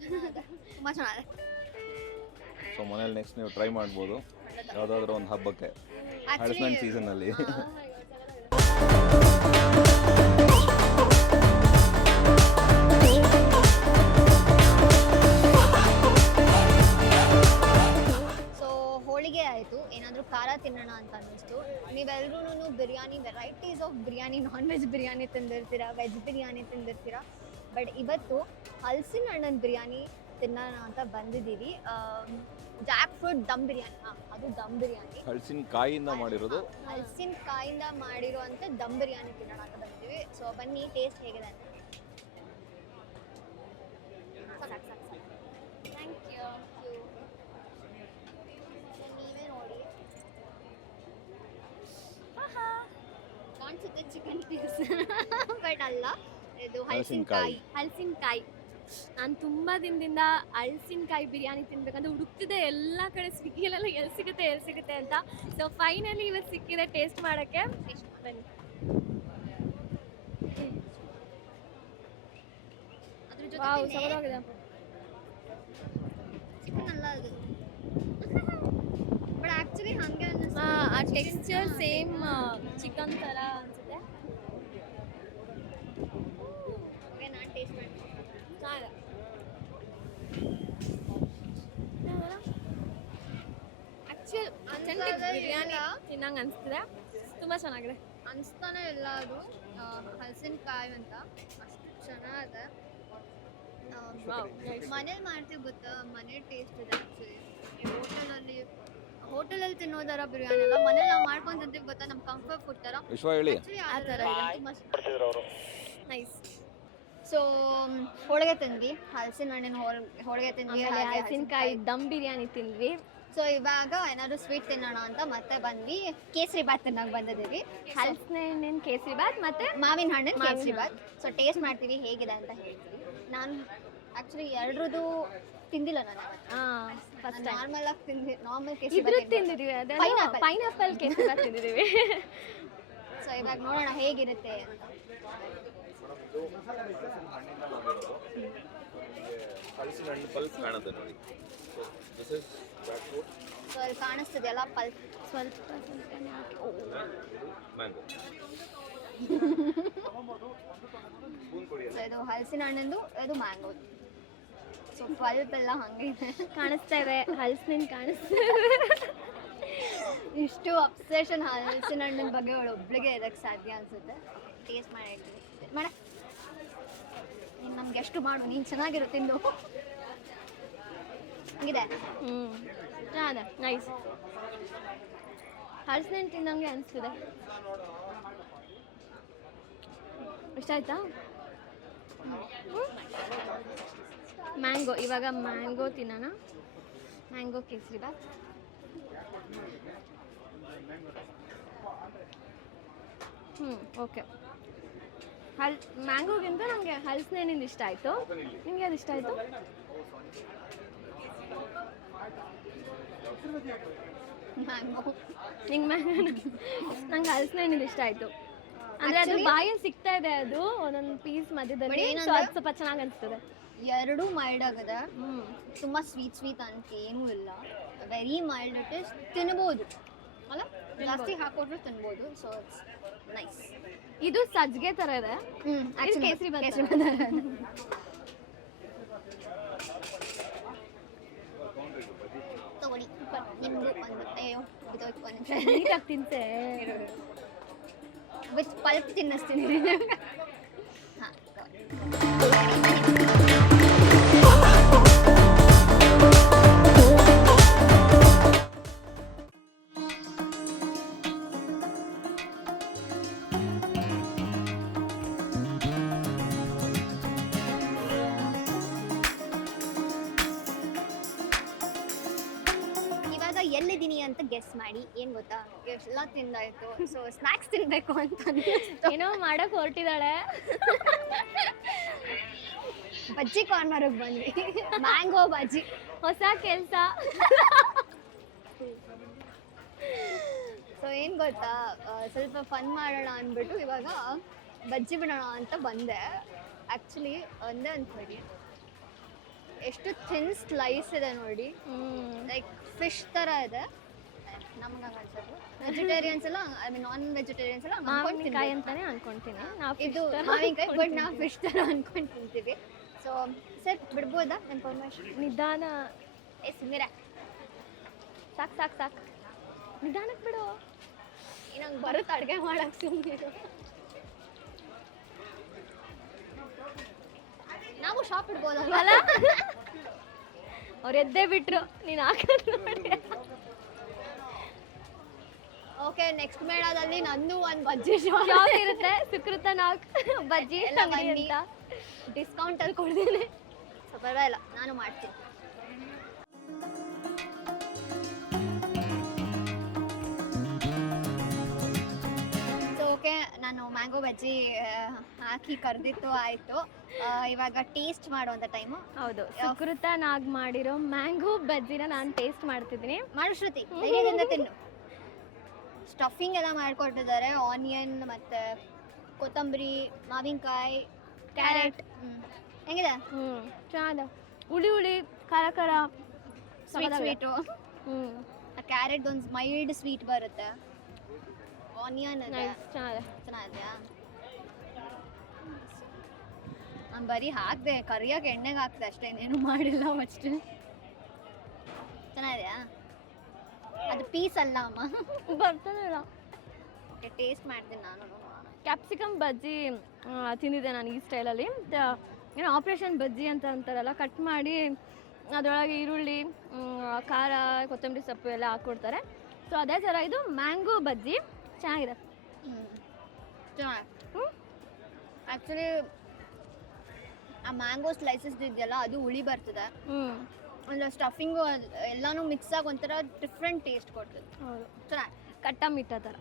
ತುಂಬ ಚೆನ್ನಾಗಿದೆ. ಸೊ ಮನೇಲಿ ನೆಕ್ಸ್ಟ್ ನೀವು ಟ್ರೈ ಮಾಡ್ಬೋದು ಯಾವುದಾದ್ರೂ ಒಂದು ಹಬ್ಬಕ್ಕೆ, ಹಲಸಿನ ಹಣ್ಣು ಸೀಸನ್ನಲ್ಲಿ. ಹೋಳಿಗೆ ಆಯಿತು, ಏನಾದರೂ ಖಾರ ತಿನ್ನೋಣ ಅಂತ ಅನ್ನಿಸ್ತು. ನೀವೆಲ್ಲರೂ biryani varieties of biryani non veg biryani ತಿಂದಿರ್ತೀರಾ, ವೆಜ್ ಬಿರಿಯಾನಿ ತಿಂದಿರ್ತೀರಾ. ಬಟ್ ಇವತ್ತು ಹಲಸಿನ ಹಣ್ಣನ ಬಿರಿಯಾನಿ ತಿನ್ನೋಣ ಅಂತ ಬಂದಿದ್ದೀವಿ. ಜಾಕ್ ಫ್ರೂಟ್ ದಮ್ ಬಿರಿಯಾನಿ, ಅದು ದಮ್ ಬಿರಿಯಾನಿ. ಹಲಸಿನಕಾಯಿಯಿಂದ ಮಾಡಿರೋದು. ಹಲಸಿನಕಾಯಿಂದ ಮಾಡಿರುವಂಥ ದಮ್ ಬಿರಿಯಾನಿ ತಿನ್ನೋಣ ಅಂತ ಬಂದಿದ್ದೀವಿ. ಸೊ ಬನ್ನಿ, ಟೇಸ್ಟ್ ಹೇಗಿದೆ ಅಂತ. Thank you. ನೀವೇ ನೋಡಿ, ಕಾಣಿಸುತ್ತೆ ಚಿಕನ್ ಪೀಸ್ ಬಟ್ ಅಲ್ಲ, ಇದು ಹಲಸಿನಕಾಯಿ. ಹಲಸಿನಕಾಯಿ. ನಾನು ತುಂಬ ದಿನದಿಂದ ಹಲಸಿನಕಾಯಿ ಬಿರಿಯಾನಿ ತಿನ್ಬೇಕಂತ ಹುಡುಕ್ತಿದ್ದೆ ಎಲ್ಲ ಕಡೆ, ಸ್ವಿಗ್ಗಿಯಲ್ಲೆಲ್ಲ ಎಲ್ಲಿ ಸಿಗುತ್ತೆ ಅಂತ. ಸೊ ಫೈನಲಿ ಇವತ್ತು ಸಿಕ್ಕಿದೆ ಟೇಸ್ಟ್ ಮಾಡೋಕ್ಕೆ. ಬನ್ನಿ. ಅದ್ರ ವಾವ್, ಜೊತೆ ಸವಾಲಾಗಿದೆ. ಚಿಕನ್ ಅಲ್ಲ ಅದು, ಬಟ್ ಆಕ್ಚುಲಿ ಹಂಗೆ ಆ ಟೆಕ್ಸ್ಚರ್ ಸೇಮ್ ಚಿಕನ್ ಥರ ಅನ್ಸುತ್ತೆ. ನಾನು ಟೇಸ್ಟ್ ಮಾಡ್ತೀನಿ. ಆಕ್ಚುಲ್ ಬಿರಿಯಾನಿ ತಿನ್ನಂಗೆ ಅನಿಸ್ತಿದೆ, ತುಂಬ ಚೆನ್ನಾಗಿದೆ. ಅನಿಸ್ತಾನೆ ಇಲ್ಲ, ಅದು ಹಲಸಿನಕಾಯಿ ಅಂತ ಅಷ್ಟು ಚೆನ್ನಾಗಿದೆ. ಮನೇಲಿ ಮಾಡ್ತೀವಿ ಗೊತ್ತಾ, ಮನೆ ಟೇಸ್ಟ್ ಇದೆ ಆ್ಯಕ್ಚುಲಿ. ಹೋಟೆಲಲ್ಲಿ ತಿನ್ನೋದರ ಬಿರಿಯಾನಿ ಅಲ್ಲ, ಮನೇಲಿ ನಾವು ಮಾಡ್ಕೊಂಡು ತಿಂತೀವಿ ಗೊತ್ತಾ, ನಮ್ಮ ಕಂಫರ್ಟ್ ಫುಡ್ ಥರ. ವಿಶ್ವ ಹೇಳಿ. ಆ ಥರ ಇದೆ. ನೈಸ್. ಸೊ ಹೋಳಿಗೆ ತಿಂದ್ವಿ, ಹಲಸಿನ ಹಣ್ಣಿನ ಹೋಳಿಗೆ ತಿಂದ್ವಿ, ಆಮೇಲೆ ಹಲಸಿನಕಾಯಿ ದಮ್ ಬಿರಿಯಾನಿ ತಿಂದ್ವಿ. ಸೊ ಇವಾಗ ಏನಾದ್ರು ಸ್ವೀಟ್ ತಿನ್ನೋಣ ಅಂತ ಮತ್ತೆ ಬಂದ್ವಿ. ಕೇಸರಿ ಬಾತ್ ತಿನ್ನೋಕೆ ಬಂದಿದ್ದೀವಿ. ಹಲಸಿನ ಹಣ್ಣಿನ ಕೇಸರಿ ಬಾತ್ ಮತ್ತೆ ಮಾವಿನ ಹಣ್ಣಿನ ಕೇಸರಿ ಬಾತ್. ಸೊ ಟೇಸ್ಟ್ ಮಾಡ್ತೀವಿ ಹೇಗಿದೆ ಅಂತ ಹೇಳ್ತೀವಿ. ನಾನು ಆ್ಯಕ್ಚುಲಿ ಎರಡರದ್ದು ತಿಂದಿಲ್ಲ, ನಾನು ಫಸ್ಟ್ ಟೈಮ್ ನಾರ್ಮಲ್ ಆಗಿ ತಿಂದಿ, ನಾರ್ಮಲ್ ಕೇಸರಿ ಇದ್ರದ್ದು ಬಾತ್ ತಿಂದಿದ್ದೀವಿ, ಅದೇ ಪೈನಾಪಲ್ ಕೇಸರಿ ಬಾತ್ ತಿಂದಿದ್ದೀವಿ. ಸೊ ಇವಾಗ ನೋಡೋಣ ಹೇಗಿರುತ್ತೆ ಅಂತ. ಹಲಸಿನ ಹಣ್ಣು ಪಲ್ಪ್ ಕಾಣುತ್ತೆ ನೋಡಿ. ಸೊ ಅಲ್ಲಿ ಕಾಣಿಸ್ತಿದೆಯಲ್ಲ ಪಲ್ಪ್, ಸ್ವಲ್ಪ ಮ್ಯಾಂಗೋ. ಸೊ ಇದು ಹಲಸಿನ ಹಣ್ಣಿಂದು, ಇದು ಮ್ಯಾಂಗೋ. ಸೊ ಪಲ್ಪ್ ಎಲ್ಲ ಹಂಗೆ ಇದೆ, ಕಾಣಿಸ್ತಾ ಇದೆ. ಹಲಸಿನ ಕಾಣಿಸ್ತಾ ಇಷ್ಟು ಅಬ್ಸೆಷನ್ ಹಲಸಿನ ಹಣ್ಣಿನ ಬಗ್ಗೆ ಒಬ್ಬಳಿಗೆ ಇದಕ್ಕೆ ಸಾಧ್ಯ ಅನ್ಸುತ್ತೆ. ಟೇಸ್ಟ್ ಮಾಡಿ ಹೇಳ್ತೀವಿ ಮೇಡ, ನೀನು ನಮ್ಗೆ ಎಷ್ಟು ಮಾಡು, ನೀನು ಚೆನ್ನಾಗಿರು ತಿಂದು. ಹಂಗಿದೆ. ಚೆನ್ನಾಗಿದೆ, ನೈಸ್. ಹಲಸಿನ ಹಣ್ಣು ತಿನ್ನಂಗೆ ಅನಿಸ್ತಿದೆ. ಇಷ್ಟ ಆಯ್ತಾ? ಮ್ಯಾಂಗೋ, ಇವಾಗ ಮ್ಯಾಂಗೋ ತಿನ್ನೋಣ. ಮ್ಯಾಂಗೋ ಕೇಸರಿ ಬಾತ್. ಓಕೆ. ಮ್ಯಾಂಗೋಗಿಂತ ನನಗೆ ಹಲಸಿನ ಹಣ್ಣಿಂದ ಇಷ್ಟ ಆಯಿತು. ನಿಮಗೆ ಅದು ಇಷ್ಟ ಆಯಿತು? ಮ್ಯಾಂಗೋ. ನಿಂಗೆ ನಂಗೆ ಹಲಸಿನ ಹಣ್ಣಿಂದ ಇಷ್ಟ ಆಯಿತು. ಅಂದರೆ ಅದು ಬಾಯಲ್ಲಿ ಸಿಗ್ತಾ ಇದೆ, ಅದು ಒಂದೊಂದು ಪೀಸ್ ಮಧ್ಯದಲ್ಲಿ, ಸೊ ಅದು ಸ್ವಲ್ಪ ಚೆನ್ನಾಗಿ ಅನಿಸ್ತದೆ. ಎರಡೂ ಮೈಲ್ಡ್ ಆಗಿದೆ, ತುಂಬ ಸ್ವೀಟ್ ಅಂತ ಏನೂ ಇಲ್ಲ. Very mild it is. ತಿನ್ಬೋದು ಅಲ್ಲ, ಜಾಸ್ತಿ ಹಾಕೊಟ್ರು ತಿನ್ಬೋದು. So it's nice. ಇದು ಸಜ್ಜಿಗೆ ಥರ ಇದೆ. ಕೇಸರಿ ಬಾತ್. ತಗೊಳ್ಳಿ ನಿಮ್ದು ಒಂದು. ಅಯ್ಯೋ ಬಿದ್ದೋಯ್ತು, ಒಂದು ನಿಮಿಷ. ನೀಟಾಗಿ ತಿಂತೆ. With pulp ತಿನ್ನಿಸ್ತೀನಿ. ಹಾಂ, ಎಲ್ಲಿದ್ದೀನಿ ಅಂತ ಗೆಸ್ ಮಾಡಿ. ಏನು ಗೊತ್ತಾ, ಎಲ್ಲ ತಿಂದಾಯ್ತು, ಸೊ ಸ್ನ್ಯಾಕ್ಸ್ ತಿನ್ಬೇಕು ಅಂತ ಏನೋ ಮಾಡಕ್ ಹೊರಟಿದ್ದಾಳೆ. ಬಜ್ಜಿ ಕಾರ್ನರ್ಗೆ ಬಂದ್ವಿ. ಮ್ಯಾಂಗೋ ಬಜ್ಜಿ, ಹೊಸ ಕೆಲಸ. ಸೊ ಏನು ಗೊತ್ತಾ, ಸ್ವಲ್ಪ ಫನ್ ಮಾಡೋಣ ಅಂದ್ಬಿಟ್ಟು ಇವಾಗ ಬಜ್ಜಿ ಬಿಡೋಣ ಅಂತ ಬಂದೆ. ಆ್ಯಕ್ಚುಲಿ ಒಂದೇ ಅಂದ್ಕೊಳ್ಳಿ, ಎಷ್ಟು ಥಿನ್ ಸ್ಲೈಸ್ ಇದೆ ನೋಡಿ, ಲೈಕ್ ಫಿಶ್ ಥರ ಇದೆ. ನಮ್ಗೆ ಹಂಗೆ ಅನ್ಸೋದು. ವೆಜಿಟೇರಿಯನ್ಸ್ ಎಲ್ಲ, ಐ ಮೀನ್ ನಾನ್ ವೆಜಿಟೇರಿಯನ್ಸ್ ಎಲ್ಲ ಮಾವಿನಕಾಯಿ ಅಂತಾನೆ ಅನ್ಕೊಂತೀನಿ. ಇದು ಮಾವಿನಕಾಯಿ, ಬಟ್ ನಾವು ಫಿಶ್ ಥರ ಅನ್ಕೊಂಡು ತಿಂತೀವಿ. ಸೊ ಸರ್ ಬಿಡ್ಬೋದಾ ಇನ್ಫಾರ್ಮೇಶನ್? ನಿಧಾನ. ಸುಮೀರ ಸಾಕು ನಿಧಾನಕ್ಕೆ ಬಿಡು. ನಂಗೆ ಬರುತ್ತೆ ಅಡುಗೆ ಮಾಡಕ್ಕೆ ಸುಮ್ಮನೆ. ನಾವು ಶಾಪ್ ಇಡ್ಬೋದಲ್ಲ? ಅಲ್ಲ ಅವ್ರು ಎದ್ದೇ ಬಿಟ್ರು ನೀನು ಹಾಕಿದ್ರು ನೋಡಿ. ಓಕೆ, ನೆಕ್ಸ್ಟ್ ಮೇಳದಲ್ಲಿ ನಂದು ಒಂದು ಬಜ್ಜಿ ಶಾಪ್ ಶಾಪ್ ಇರುತ್ತೆ, ಸುಕೃತ ನಾಲ್ಕು ಬಜ್ಜಿ ಎಲ್ಲ ಅಂಗಡಿ ಬನ್ನಿ. ಅಂತ. ಡಿಸ್ಕೌಂಟಲ್ಲಿ ಕೊಡ್ತೀನಿ. ಸೊ ಪರವಾಗಿಲ್ಲ, ನಾನು ಮಾಡ್ತೀನಿ. ಸೊ ಓಕೆ, ನಾನು ಮ್ಯಾಂಗೋ ಬಜ್ಜಿ ಹಾಕಿ ಕರೆದಿತ್ತು ಆಯಿತು. ಇವಾಗ ಟೇಸ್ಟ್ ಮಾಡುವಂಥ ಟೈಮು. ಹೌದು, ಸುಕೃತ ನಾಗ್ ಮಾಡಿರೋ ಮ್ಯಾಂಗೋ ಬಜ್ಜಿನ ನಾನು ಟೇಸ್ಟ್ ಮಾಡ್ತಿದ್ದೀನಿ. ಮಾಡು ಶ್ರುತಿ, ಧೈರ್ಯದಿಂದ ತಿನ್ನು. ಸ್ಟಫಿಂಗ್ ಎಲ್ಲ ಮಾಡಿಕೊಟ್ಟಿದ್ದಾರೆ. ಆನಿಯನ್ ಮತ್ತು ಕೊತ್ತಂಬರಿ, ಮಾವಿನಕಾಯಿ, ಕ್ಯಾರೆಟ್. ಹೆಂಗಿದೆ? ಚೆನ್ನಾಗಿದೆ. ಹುಳಿ ಹುಳಿ, ಖಾರ ಖಾರ, ಸ್ವೀಟ್ ಸ್ವೀಟು. ಹ್ಞೂ ಕ್ಯಾರೆಟ್ ಒಂದು ಮೈಲ್ಡ್ ಸ್ವೀಟ್ ಬರುತ್ತೆ. ಆನಿಯನ್ ಇದೆ, ಚೆನ್ನಾಗಿದೆ. ಚೆನ್ನಾಗಿದೆಯಾ? ನಾನು ಬರೀ ಹಾಕಿದೆ, ಕರಿಯೋಕೆ ಎಣ್ಣೆಗೆ ಹಾಕ್ದೆ ಅಷ್ಟೇ, ಇನ್ನೇನು ಮಾಡಿಲ್ಲ ಅಷ್ಟು. ಚೆನ್ನಾಗಿದೆಯಾ? ಅದು ಪೀಸ್ ಅಲ್ಲ ಅಮ್ಮ. ಬರ್ತಾನಿಲ್ಲ. ಓಕೆ, ಟೇಸ್ಟ್ ಮಾಡ್ತೀನಿ ನಾನು. ಕ್ಯಾಪ್ಸಿಕಮ್ ಬಜ್ಜಿ ತಿಂದಿದ್ದೆ ನಾನು ಈ ಸ್ಟೈಲಲ್ಲಿ. ಏನೋ ಆಪ್ರೇಷನ್ ಬಜ್ಜಿ ಅಂತ ಅಂತಾರಲ್ಲ, ಕಟ್ ಮಾಡಿ ಅದರೊಳಗೆ ಈರುಳ್ಳಿ, ಖಾರ, ಕೊತ್ತಂಬರಿ ಸೊಪ್ಪು ಎಲ್ಲ ಹಾಕ್ಕೊಡ್ತಾರೆ. ಸೊ ಅದೇ ಥರ ಇದು ಮ್ಯಾಂಗೋ ಬಜ್ಜಿ, ಚೆನ್ನಾಗಿದೆ. ಚೆನ್ನಾಗಿ. ಆ್ಯಕ್ಚುಲಿ ಆ ಮ್ಯಾಂಗೋ ಸ್ಲೈಸಸ್ ಇದೆಯಲ್ಲ, ಅದು ಹುಳಿ ಬರ್ತದೆ. ಅಂದರೆ ಸ್ಟಫಿಂಗು ಎಲ್ಲನೂ ಮಿಕ್ಸ್ ಆಗಿ ಒಂಥರ ಡಿಫ್ರೆಂಟ್ ಟೇಸ್ಟ್ ಕೊಡ್ತದೆ. ಹೌದು, ಚೆನ್ನಾಗಿ. ಕಟ್ಟ ಮಿಟ್ಟ ಥರ.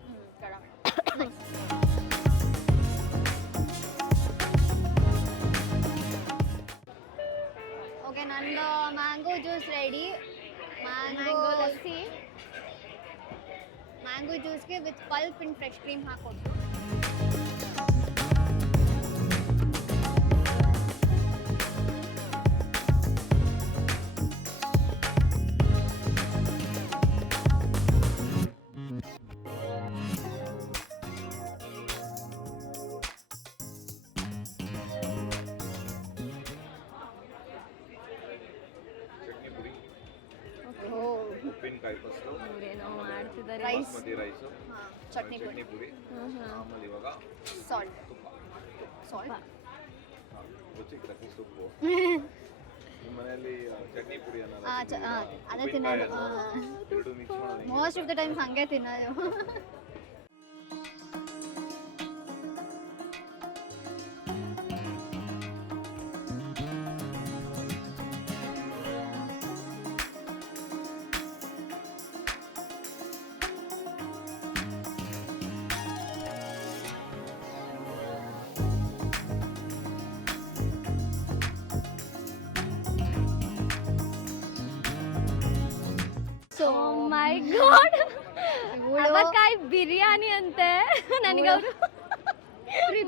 ಓಕೆ, ನಂದು mango juice ready. Mango lassi. Mango ಜ್ಯೂಸ್ಗೆ with pulp in fresh cream ಹಾಕೊಟ್ಟು. ಉಪ್ಪಿನಕಾಯಿ ಫಸ್ಟು, ಏನೋ ಮಾಡ್ತಿದ್ದಾರೆ. ರೈಸ್, ಬಾಸ್ಮತಿ ರೈಸು, ಚಟ್ನಿ ಚಟ್ನಿ ಪುಡಿ, ಆಮೇಲೆ ಇವಾಗ ಸಾಲ್ಟ್. ತುಪ್ಪ, ಸಾಲ್ಟ್ ರುಚಿಗೆ ತಕ್ಕ ಸೊಪ್ಪು. ನಿಮ್ಮ ಮನೆಯಲ್ಲಿ ಚಟ್ನಿ ಪುಡಿ ಅನ್ನೋದು ಅದೇ ತಿನ್ನೋದು. ಎರಡು ಮಿಕ್ಸ್ ಮಾಡೋದು. ಮೋಸ್ಟ್ ಆಫ್ ದ ಟೈಮ್ಸ್ ಹಂಗೆ ತಿನ್ನೋದು. ಸೊ ಮೈ ಗಾಡ್, ಅವಕಾಯಿ ಬಿರಿಯಾನಿ ಅಂತೆ. ನನಗೆ ಅವರು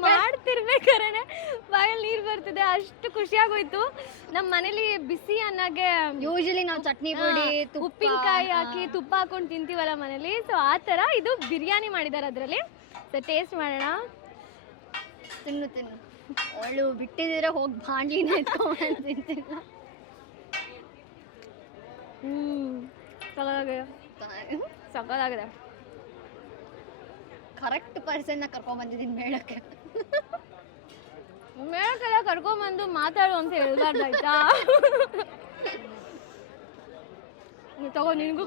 ಮಾಡ್ತಿರ್ಬೇಕಾರೆ ಬಾಯಲ್ಲಿ ನೀರು ಬರ್ತಿದೆ, ಅಷ್ಟು ಖುಷಿಯಾಗೋಯ್ತು. ನಮ್ಮ ಮನೇಲಿ ಬಿಸಿ ಅನ್ನಗೆ ಯೂಶಲಿ ನಾವು ಚಟ್ನಿ ಪುಡಿ, ಉಪ್ಪಿನಕಾಯಿ ಹಾಕಿ ತುಪ್ಪ ಹಾಕೊಂಡು ತಿಂತೀವಲ್ಲ ಮನೇಲಿ. ಸೊ ಆ ಥರ ಇದು ಬಿರಿಯಾನಿ ಮಾಡಿದ್ದಾರೆ ಅದರಲ್ಲಿ. ಸೊ ಟೇಸ್ಟ್ ಮಾಡೋಣ. ತಿನ್ನು ತಿನ್ನು. ಅವಳು ಬಿಟ್ಟಿದ್ರೆ ಹೋಗಿ ಬಾಂಡ್ಲಿನ ಎತ್ಕೊಂಡು ತಿಂತಿಲ್ಲ. ಸಕ್ಕತ್ತಾಗಿದೆ, ಸಕ್ಕತ್ತಾಗಿದೆ. ಕರೆಕ್ಟ್ ಪರ್ಸನ್ನ ಕರ್ಕೊಂಡ್ ಬಂದಿದ್ದೀನಿ ಮೇಳಕ್ಕೆ. ಮೇಳಕ್ಕೆಲ್ಲ ಕರ್ಕೊಂಬಂದು ಮಾತಾಡು ಅಂತ ಹೇಳ್ಬಾರ್ದು ಆಯ್ತಾ? ತಗೋ, ನಿನಗೂ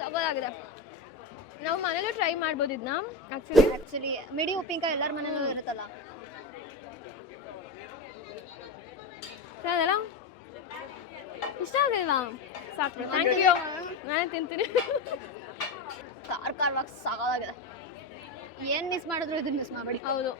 ಸಕ್ಕತ್ತಾಗಿದೆ. ನಾವು ಮನೇಲೂ ಟ್ರೈ ಮಾಡ್ಬೋದು ಇದನ್ನ. ಆಕ್ಚುಲಿ ಮಿಡಿ ಉಪ್ಪಿನಕಾಯಿ ಎಲ್ಲರ ಮನೇಲೂ ಇರುತ್ತಲ್ಲ. ಸರಿಯಲ್ಲ, ಇಷ್ಟ ಆಗಿಲ್ವಾ? ಸಾಕು, ಥ್ಯಾಂಕ್ ಯು. ನಾನೇ ತಿಂತೀನಿ. ಖಾರವಾಗಿ ಸಾಕಾಗಿದೆ. ಏನು ಮಿಸ್ ಮಾಡಿದ್ರು ಇದನ್ನ ಮಿಸ್ ಮಾಡಬೇಡಿ. ಹೌದು.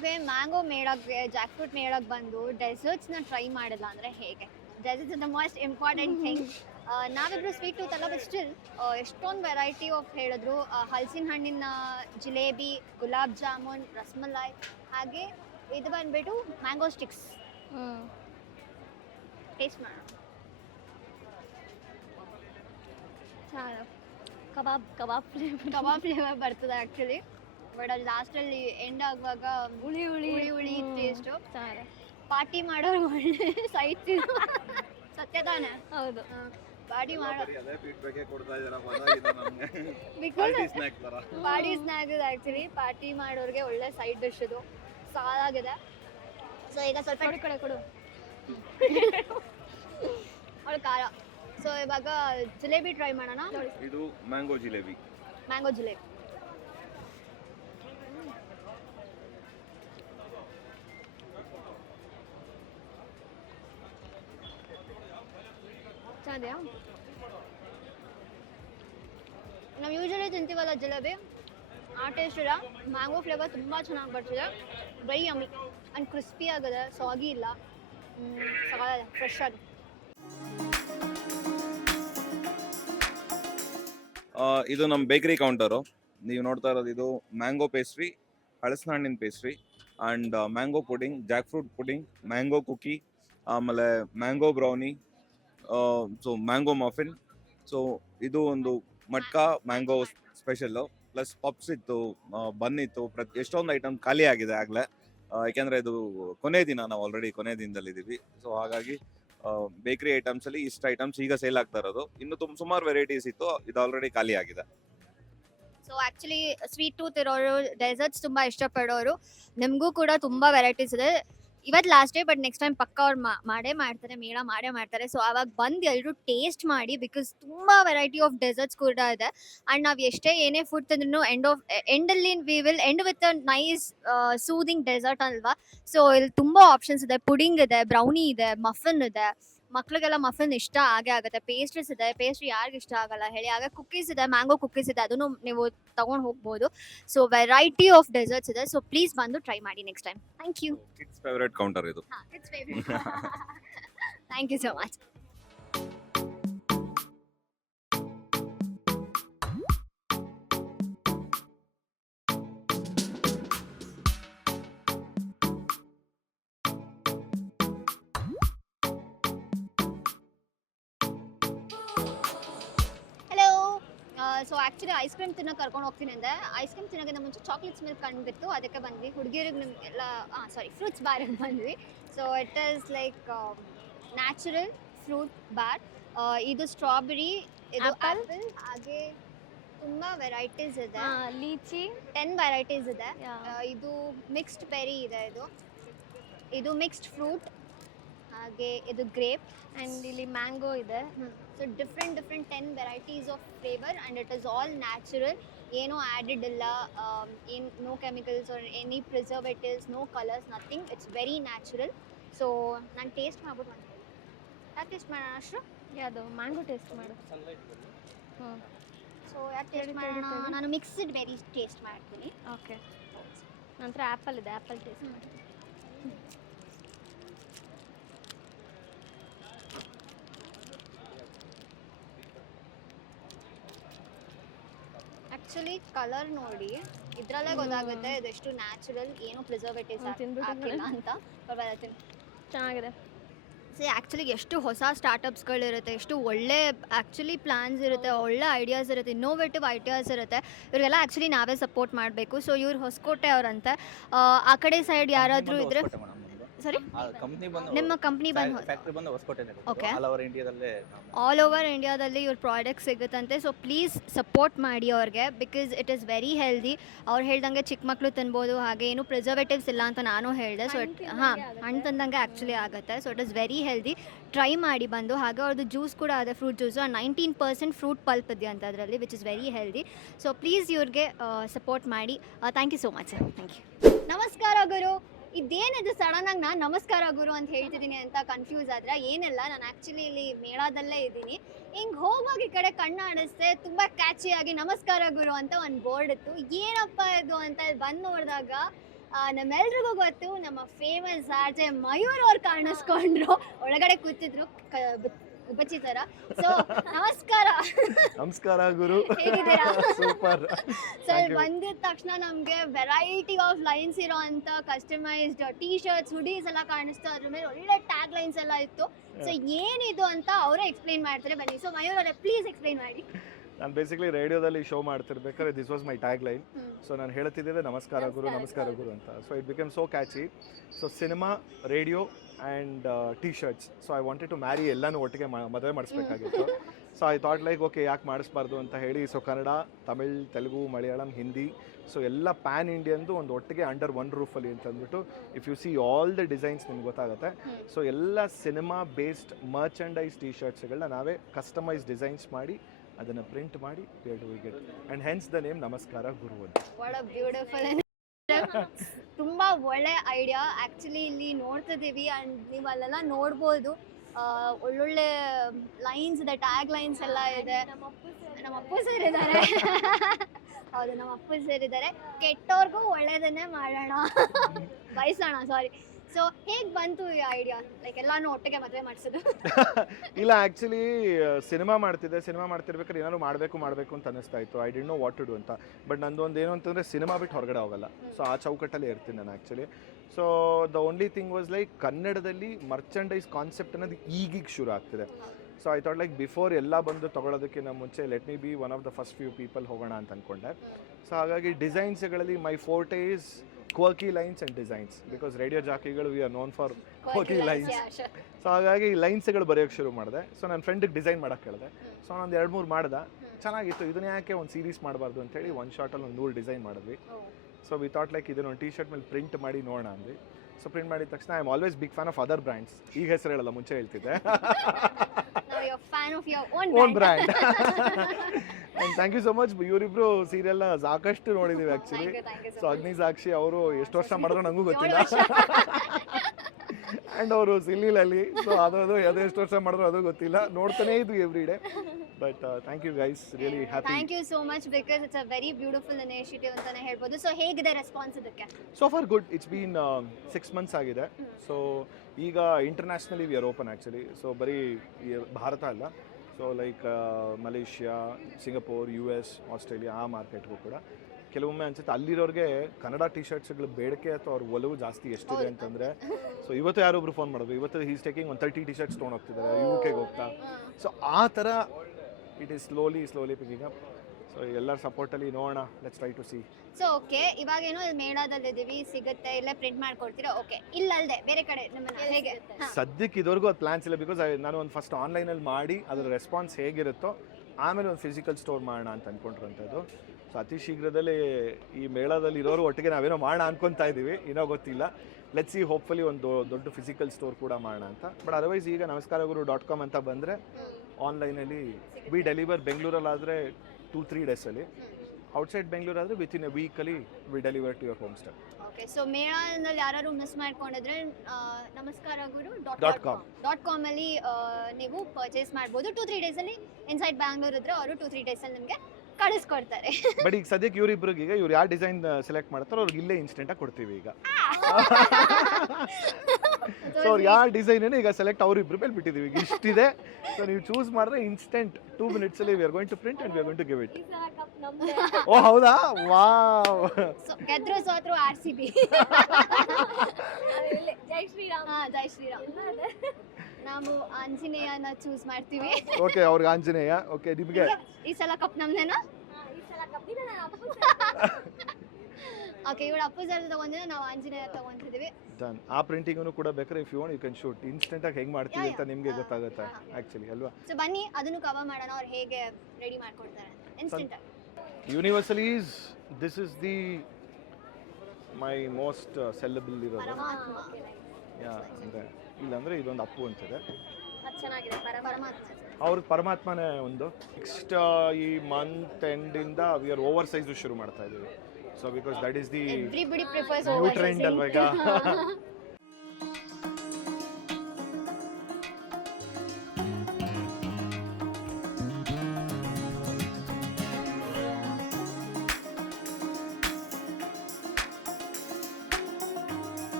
ಓಕೆ, ಮ್ಯಾಂಗೋ ಮೇಳಕ್ಕೆ, ಜಾಕ್ ಫ್ರೂಟ್ ಮೇಳಕ್ಕೆ ಬಂದು ಡೆಸರ್ಟ್ಸ್ನ ಟ್ರೈ ಮಾಡಿಲ್ಲ ಅಂದರೆ ಹೇಗೆ? Deserts is the most important thing. ನಾವಿಬ್ರು ಸ್ವೀಟ್ ಟೂತ್ ಅಲ್ಲ, ಬಟ್ ಸ್ಟಿಲ್ ಎಷ್ಟೊಂದು ವೆರೈಟಿ ಆಫ್ ಹೇಳಿದ್ರು. ಹಲಸಿನ ಹಣ್ಣಿನ ಜಿಲೇಬಿ, ಗುಲಾಬ್ ಜಾಮೂನ್, ರಸ್ಮಲಾಯ್, ಹಾಗೆ ಇದು ಬಂದ್ಬಿಟ್ಟು ಮ್ಯಾಂಗೋ ಸ್ಟಿಕ್ಸ್. ಟೇಸ್ಟ್ ಮಾಡೋಣ. ಕಬಾಬ್ ಫ್ಲೇವರ್ ಬರ್ತದೆ ಆ್ಯಕ್ಚುಲಿ, ಬಟ್ ಅದು ಲಾಸ್ಟಲ್ಲಿ ಎಂಡ್ ಆಗುವಾಗ ಹುಳಿ ಹುಳಿ ಟೇಸ್ಟು. ಚೆನ್ನಾಗಿದೆ. ಪಾರ್ಟಿ ಮಾಡೋರು ಒಳ್ಳೆ ಸೈಟ್ ಇದು. ಸತ್ಯ ತಾನೆ? ಹೌದು. ಪಾರ್ಟಿ ಮಾಡೋ ಅದೇ ಫೀಡ್ಬ್ಯಾಕ್ ಕೊಡ್ತಾ ಇದ್ದೀರಾ, ಪರವಾಗಿಲ್ಲ ನಮಗೆ. ಬಿಕಾಸ್ ಸ್ನ್ಯಾಕ್ ತರ. ಪಾರ್ಟಿ ಸ್ನ್ಯಾಕ್ ಇದು ಆ್ಯಕ್ಚುಲಿ. ಪಾರ್ಟಿ ಮಾಡೋರಿಗೆ ಒಳ್ಳೆ ಸೈಡ್ ಡಿಶ್ ಇದು, ಸಾಲಾಗಿದೆ. ಸೊ ಈಗ ಸ್ವಲ್ಪ ಕೊಡು ಅವಳು ಖಾರ. ಸೊ ಇವಾಗ ಜಿಲೇಬಿ ಟ್ರೈ ಮಾಡೋಣ. ಇದು ಮ್ಯಾಂಗೋ ಜಿಲೇಬಿ. ಮ್ಯಾಂಗೋ ಜಿಲೇಬಿ ಚೆನ್ನಾಗಿದೆಯಾ? ನಾವು ಯೂಶಲಿ ತಿಂತೀವಲ್ಲ ಜಿಲೇಬಿ, ಆ ಟೇಸ್ಟ್ ಇಲ್ಲ. ಮ್ಯಾಂಗೋ ಫ್ಲೇವರ್ ತುಂಬ ಚೆನ್ನಾಗಿ ಬರ್ತಿದೆ. ವೆರಿ ಯಮ್ಮಿ ಆ್ಯಂಡ್ ಕ್ರಿಸ್ಪಿ ಆಗಿದೆ, ಸಾಗಿ ಇಲ್ಲ, ಸಕಾಲ ಫ್ರೆಶ್ ಆಗಿ. ಇದು ನಮ್ಮ ಬೇಕರಿ ಕೌಂಟರು. ನೀವು ನೋಡ್ತಾ ಇರೋದು ಇದು ಮ್ಯಾಂಗೋ ಪೇಸ್ಟ್ರಿ, ಹಳಸಿನ ಹಣ್ಣಿನ pastry and mango pudding, jackfruit pudding, mango cookie, ಆಮೇಲೆ mango brownie, so mango muffin. So ಇದು ಒಂದು matka mango special, plus puffs ಇತ್ತು, ಬನ್ ಇತ್ತು. ಎಷ್ಟೊಂದು ಐಟಮ್ ಖಾಲಿ ಆಗಿದೆ ಆಗಲೇ, ಯಾಕೆಂದರೆ ಇದು ಕೊನೆ ದಿನ, ನಾವು ಆಲ್ರೆಡಿ ಕೊನೆ ದಿನದಲ್ಲಿದ್ದೀವಿ. ಸೊ ಹಾಗಾಗಿ ಬೇಕರಿ ಐಟಮ್ಸಲ್ಲಿ ಇಷ್ಟು ಐಟಮ್ಸ್ ಈಗ ಸೇಲ್ ಆಗ್ತಾ ಇರೋದು. ಇನ್ನು ಸುಮಾರು ವೆರೈಟೀಸ್ ಇತ್ತು, ಇದು ಆಲ್ರೆಡಿ ಖಾಲಿ ಆಗಿದೆ. ಸೊ ಆ್ಯಕ್ಚುಲಿ ಸ್ವೀಟ್ ಟೂತ್ ಇರೋರು, ಡೆಸರ್ಟ್ಸ್ ತುಂಬ ಇಷ್ಟಪಡೋರು, ನಿಮಗೂ ಕೂಡ ತುಂಬ ವೆರೈಟೀಸ್ ಇದೆ. ಇವತ್ತು last day, but next time ಪಕ್ಕ ಅವ್ರು ಮಾಡೇ ಮಾಡ್ತಾರೆ, ಮೇಳ ಮಾಡೇ ಮಾಡ್ತಾರೆ. ಸೊ ಅವಾಗ ಬಂದು ಎಲ್ಲರೂ ಟೇಸ್ಟ್ ಮಾಡಿ, ಬಿಕಾಸ್ ತುಂಬ ವೆರೈಟಿ ಆಫ್ ಡೆಸರ್ಟ್ಸ್ ಕೂಡ ಇದೆ. ಆ್ಯಂಡ್ ನಾವು ಎಷ್ಟೇ ಏನೇ ಫುಡ್ ತಿಂದ್ರೂ ಎಂಡಲ್ಲಿ we will end with a nice soothing dessert ಅಲ್ವಾ. ಸೊ ಇಲ್ಲಿ ತುಂಬ ಆಪ್ಷನ್ಸ್ ಇದೆ. ಪುಡಿಂಗ್ ಇದೆ, ಬ್ರೌನಿ ಇದೆ, ಮಫಿನ್ ಇದೆ. ಮಕ್ಳಿಗೆಲ್ಲ ಮಫಿನ್ ಇಷ್ಟ ಆಗೇ ಆಗುತ್ತೆ. ಪೇಸ್ಟ್ರೀಸ್ ಇದೆ, ಪೇಸ್ಟ್ರಿ ಯಾರಿಗೆ ಇಷ್ಟ ಆಗಲ್ಲ ಹೇಳಿ. ಹಾಗೆ ಕುಕ್ಕೀಸ್ ಇದೆ, ಮ್ಯಾಂಗೋ ಕುಕ್ಕೀಸ್ ಇದೆ, ಅದನ್ನು ನೀವು ತಗೊಂಡು ಹೋಗ್ಬೋದು. ಸೊ ವೆರೈಟಿ ಆಫ್ ಡೆಸರ್ಟ್ಸ್ ಇದೆ. ಸೊ ಪ್ಲೀಸ್ ಬಂದು ಟ್ರೈ ಮಾಡಿ next time. Thank you. Kids favourite counter ಇದು. Thank you so much. So actually ice cream ತಿನ್ನೋಕೆ ಕರ್ಕೊಂಡು ಹೋಗ್ತೀನಿ ಅಂದೆ. ಐಸ್ ಕ್ರೀಮ್ ತಿನ್ನೋಕ್ಕಿಂತ ಮುಂಚೆ ಚಾಕ್ಲೇಟ್ಸ್ ಮಿಲ್ಕ್ ಕಂಡುಬಿಟ್ಟು ಅದಕ್ಕೆ ಬಂದ್ವಿ. ಹುಡುಗಿರಿಗೆ ನಿಮಗೆಲ್ಲ ಫ್ರೂಟ್ಸ್ ಬಾರಿಗೆ ಬಂದ್ವಿ. So it is like natural fruit bar. ಇದು ಸ್ಟ್ರಾಬೆರಿ, ಇದು ಆ್ಯಪಲ್, ಹಾಗೆ ತುಂಬ ವೆರೈಟೀಸ್ ಇದೆ. ಲೀಚಿ 10 ವೆರೈಟೀಸ್ ಇದೆ. ಇದು ಮಿಕ್ಸ್ಡ್ ಬೆರಿ ಇದೆ, ಇದು ಮಿಕ್ಸ್ಡ್ ಫ್ರೂಟ್, ಹಾಗೆ ಇದು ಗ್ರೇಪ್, ಆ್ಯಂಡ್ ಇಲ್ಲಿ ಮ್ಯಾಂಗೋ ಇದೆ. So different 10 varieties of flavour and it is all natural. ಏನೂ ಆ್ಯಡೆಡ್ ಇಲ್ಲ, ಏನು no chemicals or any preservatives, no colours, nothing. It's very natural. So ನಾನು ಟೇಸ್ಟ್ ಮಾಡ್ಬಿಟ್ಟು ಅಂತ ಯಾಕೆ ಟೇಸ್ಟ್ ಮಾಡೋಣ ಅಷ್ಟು? ಯಾವುದು ಮ್ಯಾಂಗೋ ಟೇಸ್ಟ್ ಮಾಡು. ಸೊ ಯಾಕೆ ಟೇಸ್ಟ್ ಮಾಡೋಣ? ನಾನು ಮಿಕ್ಸ್ಡ್ ಬೆರಿ ಟೇಸ್ಟ್ ಮಾಡ್ತೀನಿ. ಓಕೆ, ನಂತರ ಆ್ಯಪಲ್ ಇದೆ, ಆ್ಯಪಲ್ ಟೇಸ್ಟ್ ಮಾಡಿ. ಆ್ಯಕ್ಚುಲಿ ಕಲರ್ ನೋಡಿ ಇದರಲ್ಲೇ ಗೊತ್ತಾಗುತ್ತೆ ಇದೆಷ್ಟು ನ್ಯಾಚುರಲ್, ಏನು ಪ್ರಿಸರ್ವೇಟಿವ್ಸ್ ಹಾಕಿಲ್ಲ ಅಂತ. ಪರವಾಗಿಲ್ಲ, ಚೆನ್ನಾಗಿದೆ. ಸೊ ಆ್ಯಕ್ಚುಲಿ ಎಷ್ಟು ಹೊಸ ಸ್ಟಾರ್ಟಪ್ಸ್ಗಳಿರುತ್ತೆ, ಎಷ್ಟು ಒಳ್ಳೆ ಆ್ಯಕ್ಚುಲಿ ಪ್ಲ್ಯಾನ್ಸ್ ಇರುತ್ತೆ, ಒಳ್ಳೆ ಐಡಿಯಾಸ್ ಇರುತ್ತೆ, ಇನ್ನೋವೇಟಿವ್ ಐಡಿಯಾಸ್ ಇರುತ್ತೆ. ಇವರಿಗೆಲ್ಲ ಆ್ಯಕ್ಚುಲಿ ನಾವೇ ಸಪೋರ್ಟ್ ಮಾಡಬೇಕು. ಸೊ ಇವ್ರು ಹೊಸಕೋಟೆ ಅವರಂತೆ. ಆ ಕಡೆ ಸೈಡ್ ಯಾರಾದರೂ ಇದ್ರೆ, ಸರಿ, ನಿಮ್ಮ ಕಂಪ್ನಿ ಬಂದು ಫ್ಯಾಕ್ಟರಿ ಬಂದು ಹೊಸಕೋಟೆನೇ. ಓಕೆ, ಆಲ್ ಓವರ್ ಇಂಡಿಯಾದಲ್ಲಿ ಇವ್ರ ಪ್ರಾಡಕ್ಟ್ ಸಿಗುತ್ತಂತೆ. ಸೊ ಪ್ಲೀಸ್ ಸಪೋರ್ಟ್ ಮಾಡಿ ಅವ್ರಿಗೆ, because it is very healthy. ಅವ್ರು ಹೇಳ್ದಂಗೆ ಚಿಕ್ಕ ಮಕ್ಕಳು ತಿನ್ಬೋದು, ಹಾಗೆ ಏನು ಪ್ರಿಸರ್ವೇಟಿವ್ಸ್ ಇಲ್ಲ ಅಂತ ನಾನು ಹೇಳಿದೆ. ಸೊ ಹಣ್ಣು ತಂದಂಗೆ ಆ್ಯಕ್ಚುಲಿ ಆಗುತ್ತೆ. So it is very healthy. Try ಮಾಡಿ ಬಂದು. ಹಾಗೆ ಅವ್ರದ್ದು ಜ್ಯೂಸ್ ಕೂಡ ಇದೆ, ಫ್ರೂಟ್ ಜ್ಯೂಸು. 19% ಫ್ರೂಟ್ ಪಲ್ಪ್ ಇದೆಯಂತ ಅದರಲ್ಲಿ, which is very healthy. So please ಇವ್ರಿಗೆ ಸಪೋರ್ಟ್ ಮಾಡಿ. Thank you so much. Thank you. ನಮಸ್ಕಾರ ಗುರು. ಇದೇನಿದು ಸಡನ್ನಾಗಿ ನಾನು ನಮಸ್ಕಾರ ಗುರು ಅಂತ ಹೇಳ್ತಿದ್ದೀನಿ ಅಂತ ಕನ್ಫ್ಯೂಸ್ ಆದರೆ, ಏನಿಲ್ಲ, ನಾನು ಆ್ಯಕ್ಚುಲಿ ಇಲ್ಲಿ ಮೇಳದಲ್ಲೇ ಇದ್ದೀನಿ. ಹಿಂಗೆ ಹೋಗೋಗಿ ಈ ಕಡೆ ಕಣ್ಣಾಡಿಸ್ದೆ, ತುಂಬ ಕ್ಯಾಚಿಯಾಗಿ ನಮಸ್ಕಾರ ಗುರು ಅಂತ ಒಂದು ಬೋರ್ಡ್ ಇತ್ತು. ಏನಪ್ಪ ಇದು ಅಂತ ಬಂದು ನೋಡಿದಾಗ ನಮ್ಮೆಲ್ರಿಗೂ ಗೊತ್ತು ನಮ್ಮ ಫೇಮಸ್ ಆರ್ಜೆ ಮಯೂರ್ ಅವ್ರು ಕಾಣಿಸ್ಕೊಂಡ್ರು, ಒಳಗಡೆ ಕೂತಿದ್ರು ಬಚ್ಚಿ ತರ. ಸೊ ನಮಸ್ಕಾರ. ನಮಸ್ಕಾರ ಗುರು. ಹೇಗಿದ್ದೀರಾ? ಸೂಪರ್. ಸೊ ಇಲ್ಲಿ ಬಂದಿದ ತಕ್ಷಣ ನಮ್ಗೆ ವೆರೈಟಿ ಆಫ್ ಲೈನ್ಸ್ ಇರೋ ಅಂತ ಕಸ್ಟಮೈಸ್ಡ್ ಟೀ ಶರ್ಟ್ಸ್, ಹುಡೀಸ್ ಎಲ್ಲ ಕಾಣಿಸ್ತು. ಅದ್ರ ಮೇಲೆ ಒಳ್ಳೆ ಟ್ಯಾಗ್ ಲೈನ್ಸ್ ಎಲ್ಲ ಇತ್ತು. ಸೊ ಏನಿದು ಅಂತ ಅವರೇ ಎಕ್ಸ್ಪ್ಲೈನ್ ಮಾಡ್ತಾರೆ, ಬನ್ನಿ. ಸೊ ಮಯೂರ್ ಅವರೇ ಪ್ಲೀಸ್ ಎಕ್ಸ್ಪ್ಲೈನ್ ಮಾಡಿ. ನಾನು ಬೇಸಿಕ್ಲಿ ರೇಡಿಯೋದಲ್ಲಿ ಶೋ ಮಾಡ್ತಿರ್ಬೇಕಾದ್ರೆ this was my tagline. So ನಾನು ಹೇಳ್ತಿದ್ದೆ ನಮಸ್ಕಾರ ಗುರು ನಮಸ್ಕಾರ ಗುರು ಅಂತ. So it become so catchy. So cinema, radio and T shirts. So I wanted to marry ಎಲ್ಲನೂ ಒಟ್ಟಿಗೆ ಮದುವೆ ಮಾಡಿಸ್ಬೇಕಾಗಿತ್ತು. So I thought like okay ಯಾಕೆ ಮಾಡಿಸ್ಬಾರ್ದು ಅಂತ ಹೇಳಿ ಸೊ ಕನ್ನಡ, ತಮಿಳ್, ತೆಲುಗು, ಮಲಯಾಳಂ, ಹಿಂದಿ, ಸೊ ಎಲ್ಲ ಪ್ಯಾನ್ ಇಂಡಿಯನ್ದು ಒಂದು ಒಟ್ಟಿಗೆ ಅಂಡರ್ ಒನ್ ರೂಫಲ್ಲಿ ಅಂತ ಅಂದ್ಬಿಟ್ಟು if you see all the designs ನಿಮ್ಗೆ ಗೊತ್ತಾಗುತ್ತೆ. ಸೊ ಎಲ್ಲ ಸಿನಿಮಾ ಬೇಸ್ಡ್ ಮರ್ಚಂಡೈಸ್ ಟೀ ಶರ್ಟ್ಸ್ಗಳನ್ನ ನಾವೇ ಕಸ್ಟಮೈಸ್ ಡಿಸೈನ್ಸ್ ಮಾಡಿ ಅದನ್ನು ಪ್ರಿಂಟ್ ಮಾಡಿ we are doing it and hence the name ನಮಸ್ಕಾರ ಗುರು ಅಂತ. What a beautiful. ತುಂಬಾ ಒಳ್ಳೆ ಐಡಿಯಾ. ಆಕ್ಚುಲಿ ಇಲ್ಲಿ ನೋಡ್ತಿದ್ದೀವಿ ಅಂಡ್ ನೀವು ಅಲ್ಲೆಲ್ಲ ನೋಡ್ಬೋದು ಒಳ್ಳೊಳ್ಳೆ ಲೈನ್ಸ್ ಇದೆ, ಟ್ಯಾಗ್ ಲೈನ್ಸ್ ಎಲ್ಲ ಇದೆ. ನಮ್ಮ ಅಪ್ಪು ಸರ್ ಇದ್ದಾರೆ. ಹೌದು, ನಮ್ಮ ಅಪ್ಪು ಸರ್ ಇದ್ದಾರೆ. ಕೆಟ್ಟವ್ರಿಗೂ ಒಳ್ಳೇದನ್ನೇ ಮಾಡೋಣ, ಬಯಸೋಣ, ಸಾರಿ. ಸೊ ಹೇಗೆ ಬಂತು ಈ ಐಡಿಯಾ, ಲೈಕ್ ಎಲ್ಲಾನು ಒಟ್ಟಿಗೆ ಮದುವೆ ಮಾಡಿಸೋದು? ಇಲ್ಲ, ಆ್ಯಕ್ಚುಲಿ ಸಿನಿಮಾ ಮಾಡ್ತಿರ್ಬೇಕಾದ್ರೆ ಏನಾದ್ರು ಮಾಡಬೇಕು ಅಂತ ಅನ್ನಿಸ್ತಾ ಇತ್ತು. I didn't know what to do ಅಂತ. ಬಟ್ ನಂದೊಂದು ಏನು ಅಂತಂದರೆ ಸಿನಿಮಾ ಬಿಟ್ಟು ಹೊರಗಡೆ ಹೋಗಲ್ಲ. ಸೊ ಆ ಚೌಕಟ್ಟಲ್ಲಿ ಇರ್ತೀನಿ ನಾನು actually. So the only thing was like ಕನ್ನಡದಲ್ಲಿ ಮರ್ಚಂಡೈಸ್ ಕಾನ್ಸೆಪ್ಟ್ ಅನ್ನೋದು ಈಗೀಗ ಶುರು ಆಗ್ತಿದೆ. So I thought like before ಎಲ್ಲ ಬಂದು ತೊಗೊಳೋದಕ್ಕಿಂತ ಮುಂಚೆ let me be one of the first few people ಹೋಗೋಣ ಅಂತ ಅಂದ್ಕೊಂಡೆ. ಸೊ ಹಾಗಾಗಿ ಡಿಸೈನ್ಸ್ಗಳಲ್ಲಿ my forte is quirky lines and designs, because radio ಜಾಕಿಗಳು we are known for quirky lines. So ಹಾಗಾಗಿ ಲೈನ್ಸ್ಗಳು ಬರೆಯೋಕ್ಕೆ ಶುರು ಮಾಡಿದೆ. ಸೊ ನನ್ನ ಫ್ರೆಂಡಿಗೆ ಡಿಸೈನ್ ಮಾಡೋಕ್ಕೆ ಹೇಳಿದೆ. ಸೊ ನಾನು 2-3 ಮಾಡ್ದೆ, ಚೆನ್ನಾಗಿತ್ತು. ಇದನ್ನ ಯಾಕೆ ಒಂದು ಸೀರೀಸ್ ಮಾಡಬಾರ್ದು ಅಂತೇಳಿ ಒಂದು ಶಾರ್ಟಲ್ಲಿ ಒಂದು 100 ಡಿಸೈನ್ ಮಾಡಿದ್ವಿ. ಸೊ ವಿ ಥಾಟ್ ಲೈಕ್ ಇದನ್ನು ಒಂದು ಟೀ ಶರ್ಟ್ ಮೇಲೆ ಪ್ರಿಂಟ್ ಮಾಡಿ ನೋಡೋಣ ಅಂದ್ವಿ. ಸೊ ಪ್ರಿಂಟ್ ಮಾಡಿದ ತಕ್ಷಣ I am always big fan of other brands. ಈಗ ಹೆಸರು ಹೇಳಲ್ಲ, ಮುಂಚೆ ಹೇಳ್ತಿದ್ದೆ. Own brand. And thank you so much. ಇವರಿಬ್ರು ಸೀರಿಯಲ್ನ ಸಾಕಷ್ಟು ನೋಡಿದ್ದೀವಿ ಆ್ಯಕ್ಚುಲಿ. ಸೊ ಅಗ್ನಿ ಸಾಕ್ಷಿ ಅವರು ಎಷ್ಟು ವರ್ಷ ಮಾಡಿದ್ರು ನನಗೂ ಗೊತ್ತಿಲ್ಲ. ಆ್ಯಂಡ್ ಅವರು ಸಿಲ್ಲಿಲಲ್ಲಿ, ಸೊ ಅದು ಎಷ್ಟು ವರ್ಷ ಮಾಡಿದ್ರು ಅದು ಗೊತ್ತಿಲ್ಲ. ನೋಡ್ತಾನೇ ಇದ್ವಿ every day. But thank you guys, really happy. Thank you so much, because it's a very beautiful initiative ಅಂತಾನೆ ಹೇಳ್ಬೋದು. ಸೊ ಹೇಗಿದೆ ರೆಸ್ಪಾನ್ಸ್ ಇದಕ್ಕೆ? So far good. It's been 6 months ಆಗಿದೆ. ಸೊ ಈಗ internationally we are open actually. So ಬರೀ ಭಾರತ ಅಲ್ಲ, so like Malaysia, Singapore, US, Australia, ಆ ಮಾರ್ಕೆಟ್ಗೂ ಕೂಡ. ಕೆಲವೊಮ್ಮೆ ಅನ್ಸುತ್ತೆ ಅಲ್ಲಿರೋರಿಗೆ ಕನ್ನಡ ಟೀ ಶರ್ಟ್ಸ್ಗಳ ಬೇಡಿಕೆ ಅಥವಾ ಅವ್ರ ಒಲವು ಜಾಸ್ತಿ ಎಷ್ಟಿದೆ ಅಂತಂದರೆ, ಸೊ ಇವತ್ತು ಯಾರೊಬ್ರು ಫೋನ್ ಮಾಡೋದು, ಇವತ್ತು ಹೀಸ್ ಟೇಕಿಂಗ್ ಒಂದು 30 ಟೀ ಶರ್ಟ್ಸ್ ತೊಗೊಂಡೋಗ್ತಿದ್ದಾರೆ UK ಹೋಗ್ತಾ. ಸೊ ಆ ಥರ it is slowly picking up. So ಎಲ್ಲರ ಸಪೋರ್ಟಲ್ಲಿ ನೋಡೋಣ, let's try to see. So okay, ಇವಾಗೇನೋ ಮೇಳದಲ್ಲಿದ್ದೀವಿ, ಸಿಗುತ್ತೆ, ಇಲ್ಲೇ ಪ್ರಿಂಟ್ ಮಾಡ್ಕೊಡ್ತೀರಾ? ಓಕೆ, ಇಲ್ಲದೆ ಬೇರೆ ಕಡೆ ನಮ್ಮನ್ನ ಹೇಗೆ? ಸದ್ಯಕ್ಕೆ ಇದುವರೆಗೂ ಅದು ಪ್ಲಾನ್ಸ್ ಇಲ್ಲ. ಬಿಕಾಸ್ ನಾನು ಒಂದು ಫಸ್ಟ್ ಆನ್ಲೈನಲ್ಲಿ ಮಾಡಿ ಅದರ ರೆಸ್ಪಾನ್ಸ್ ಹೇಗಿರುತ್ತೋ ಆಮೇಲೆ ಒಂದು ಫಿಸಿಕಲ್ ಸ್ಟೋರ್ ಮಾಡೋಣ ಅಂತ ಅಂದ್ಕೊಂಡಿರೋಂಥದ್ದು. ಸೊ ಅತಿ ಶೀಘ್ರದಲ್ಲೇ ಈ ಮೇಳದಲ್ಲಿ ಇರೋರು ಒಟ್ಟಿಗೆ ನಾವೇನೋ ಮಾಡೋಣ ಅನ್ಕೊತಾ ಇದ್ದೀವಿ, ಏನೋ ಗೊತ್ತಿಲ್ಲ. ಲೆಟ್ಸ್ ಸಿ, ಹೋಪ್ಫುಲಿ ಒಂದು ದೊಡ್ಡ ಫಿಸಿಕಲ್ ಸ್ಟೋರ್ ಕೂಡ ಮಾಡೋಣ ಅಂತ. ಬಟ್ ಅದರ್ವೈಸ್ ಈಗ ನಮಸ್ಕಾರಗುರು.com ಅಂತ ಬಂದರೆ ಆನ್ಲೈನಲ್ಲಿ ವಿ ಡೆಲಿವರ್. ಬೆಂಗಳೂರಲ್ಲಾದರೆ 2-3 ಡೇಸಲ್ಲಿ, ಔಟ್ಸೈಡ್ ಬೆಂಗಳೂರು ಆದರೆ ವಿತಿನ್ ಎ ವೀಕಲ್ಲಿ we deliver to your home stay. Okay, so ಮೇಳದಲ್ಲಿ ಯಾರು ಮಿಸ್ ಮಾಡ್ಕೊಂಡಿದ್ರೆ ನಮಸ್ಕಾರಗುರು.com ಅಲ್ಲಿ ನೀವು ಪರ್ಚೇಸ್ ಮಾಡ್ಬೋದು. 2-3 ಡೇಸಲ್ಲಿ ಇನ್ಸೈಡ್ ಬ್ಯಾಂಗ್ಳೂರ್ ಇದ್ರೆ ಅವರು 2-3 ಡೇಸಲ್ಲಿ ನಿಮಗೆ ಕಳಿಸ್ಕೊಡ್ತಾರೆ. ಬಟ್ ಈಗ ಸದ್ಯಕ್ಕೆ ಇವರಿಬ್ರಿಗೆ ಇವ್ರು ಯಾವ ಡಿಸೈನ್ ಸೆಲೆಕ್ಟ್ ಮಾಡ್ತಾರೋ ಅವ್ರಿಗೆ ಇಲ್ಲೇ ಇನ್ಸ್ಟೆಂಟಾಗಿ ಕೊಡ್ತೀವಿ ಈಗ. ಸೊ ಅವ್ರು ಯಾವ ಡಿಸೈನ್ ಏನೋ ಈಗ ಸೆಲೆಕ್ಟ್ ಅವ್ರಿಬ್ರು ಮೇಲೆ ಬಿಟ್ಟಿದ್ದೀವಿ. ಈಗ ಇಷ್ಟಿದೆ, ಸೊ ನೀವು ಚೂಸ್ ಮಾಡಿದ್ರೆ ಇನ್ಸ್ಟೆಂಟ್ 2 minutesಲ್ಲಿ we are going to print and we are going to give it. ಓ ಹೌದಾ, ವಾವ್. ಸೊ ಗೆದ್ರು ಸೋತ್ರು RCB. ಜೈ ಶ್ರೀರಾಮ್. ಜೈ ಶ್ರೀರಾಮ್. ನಾವು ಆಂಜನೇಯನ ಚೂಸ್ ಮಾಡ್ತೀವಿ. ಓಕೆ, ಅವ್ರಿಗೆ ಆಂಜನೇಯ. ಓಕೆ, ನಿಮಗೆ ಈ ಸಲ ಕಪ್ ನಮ್ದೇನಾ? ಓಕೆ, ಇವಳು ಅಪ್ಪು ಸರ್ ತಗೊಂಡಿದ್ರೆ ನಾವು ಆಂಜನೇಯ ತಗೊಂತಿದ್ದೀವಿ. ಡನ್. ಆ ಪ್ರಿಂಟಿಂಗನ್ನು ಕೂಡ ಬೇಕಾದ್ರೆ if you want you can shoot. ಇನ್ಸ್ಟೆಂಟಾಗಿ ಹೆಂಗೆ ಮಾಡ್ತೀವಿ ಅಂತ ನಿಮಗೆ ಗೊತ್ತಾಗುತ್ತೆ ಆ್ಯಕ್ಚುಲಿ, ಅಲ್ವಾ? ಸೊ ಬನ್ನಿ ಅದನ್ನು ಕವರ್ ಮಾಡೋಣ, ಅವ್ರು ಹೇಗೆ ರೆಡಿ ಮಾಡ್ಕೊಡ್ತಾರೆ instant. Universal is this is the my most sellable ಇರೋದು. ಯಾ, ಅಂದರೆ ಇಲ್ಲಾಂದರೆ ಇದೊಂದು ಅಪ್ಪು ಅಂತಿದೆ. ಚೆನ್ನಾಗಿದೆ, ಪರಮಾತ್ಮ. ಅವ್ರಿಗೆ ಪರಮಾತ್ಮನೇ ಒಂದು. ನೆಕ್ಸ್ಟ್ ಈ ಮಂತ್ ಎಂಡಿಂದ ವಿ ಆರ್ ಓವರ್ ಸೈಜು ಶುರು ಮಾಡ್ತಾ ಇದ್ದೀವಿ. So because that is the everybody prefers new over trend ಅಲ್ವಾ ಈಗ.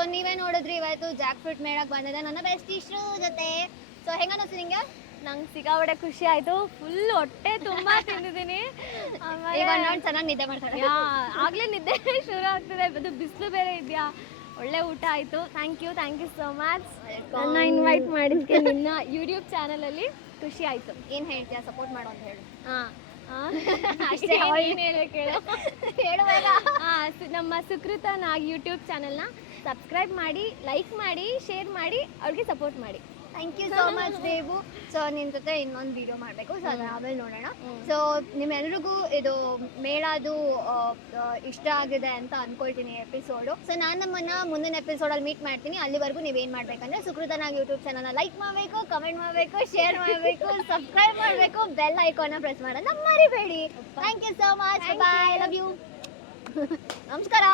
ಸೊ ನೀವೇ ನೋಡಿದ್ರಿ ಇವತ್ತು ಜಾಕ್ ಫ್ರೂಟ್ ಮೇಳಕ್ಕೆ ಬಂದಿದೆ ನನ್ನ ಬೆಸ್ಟಿಶ್ರು ಜೊತೆ. ಸೊ ಹೆಂಗ ಅನಿಸ್ತು ನಿಂಗೆ? ನಂಗೆ ಸಿಕ್ಕಾಪಟ್ಟೆ ಖುಷಿ ಆಯ್ತು. ಫುಲ್ ಹೊಟ್ಟೆ ತುಂಬಾ ತಿಂದಿದ್ದೀನಿ. ಈಗ ನೋಡಿ ಚೆನ್ನಾಗಿ ನಿದ್ದೆ ಮಾಡ್ತಾರೆ. ಆಗ್ಲೇ ನಿದ್ದೆ ಶುರು ಆಗ್ತಿದೆ. ಅದು ಬಿಸಿಲು ಬೇರೆ ಇದೆಯಾ. ಒಳ್ಳೆ ಊಟ ಆಯ್ತು. Thank you so much. ನನ್ನ ಇನ್ವೈಟ್ ಮಾಡಿದ್ಕೆ ನಿನ್ನ ಯೂಟ್ಯೂಬ್ ಚಾನಲಲ್ಲಿ ಖುಷಿ ಆಯ್ತು. ಏನು ಹೇಳ್ತೀಯಾ? ಸಪೋರ್ಟ್ ಮಾಡು ಅಂತ ಹೇಳು. ಅಷ್ಟೇ ಕೇಳು. ಹೇಳುವಾಗ ನಮ್ಮ ಸುಕೃತ ನಾಗ್ ಯೂಟ್ಯೂಬ್ ಚಾನಲ್ನ ಸಬ್ಸ್ಕ್ರೈಬ್ ಮಾಡಿ, ಲೈಕ್ ಮಾಡಿ, ಶೇರ್ ಮಾಡಿ, ಅವ್ರಿಗೆ ಸಪೋರ್ಟ್ ಮಾಡಿ. Thank you so much Devu. So ನಿನ್ನ ಜೊತೆ ಇನ್ನೊಂದು ವಿಡಿಯೋ ಮಾಡಬೇಕು. ಸೊ ಅದನ್ನ ಆಮೇಲೆ ನೋಡೋಣ. ಸೊ ನಿಮ್ಮೆಲ್ರಿಗೂ ಇದು ಮೇಳದು ಇಷ್ಟ ಆಗಿದೆ ಅಂತ ಅನ್ಕೊಳ್ತೀನಿ ಎಪಿಸೋಡು. ಸೊ ನಾನು ನಮ್ಮನ್ನ ಮುಂದಿನ ಎಪಿಸೋಡಲ್ಲಿ ಮೀಟ್ ಮಾಡ್ತೀನಿ. ಅಲ್ಲಿವರೆಗೂ ನೀವೇನು ಮಾಡಬೇಕಂದ್ರೆ ಸುಕೃತನಾಗ್ ಯೂಟ್ಯೂಬ್ ಚಾನಲ್ನ ಲೈಕ್ ಮಾಡಬೇಕು, ಕಮೆಂಟ್ ಮಾಡಬೇಕು, ಶೇರ್ ಮಾಡಬೇಕು, ಸಬ್ಸ್ಕ್ರೈಬ್ ಮಾಡಬೇಕು, ಬೆಲ್ ಐಕಾನ್ನ ಪ್ರೆಸ್ ಮಾಡೋದನ್ನ ಮರಿಬೇಡಿ. Thank you so much. Bye. Love you. ನಮಸ್ಕಾರ.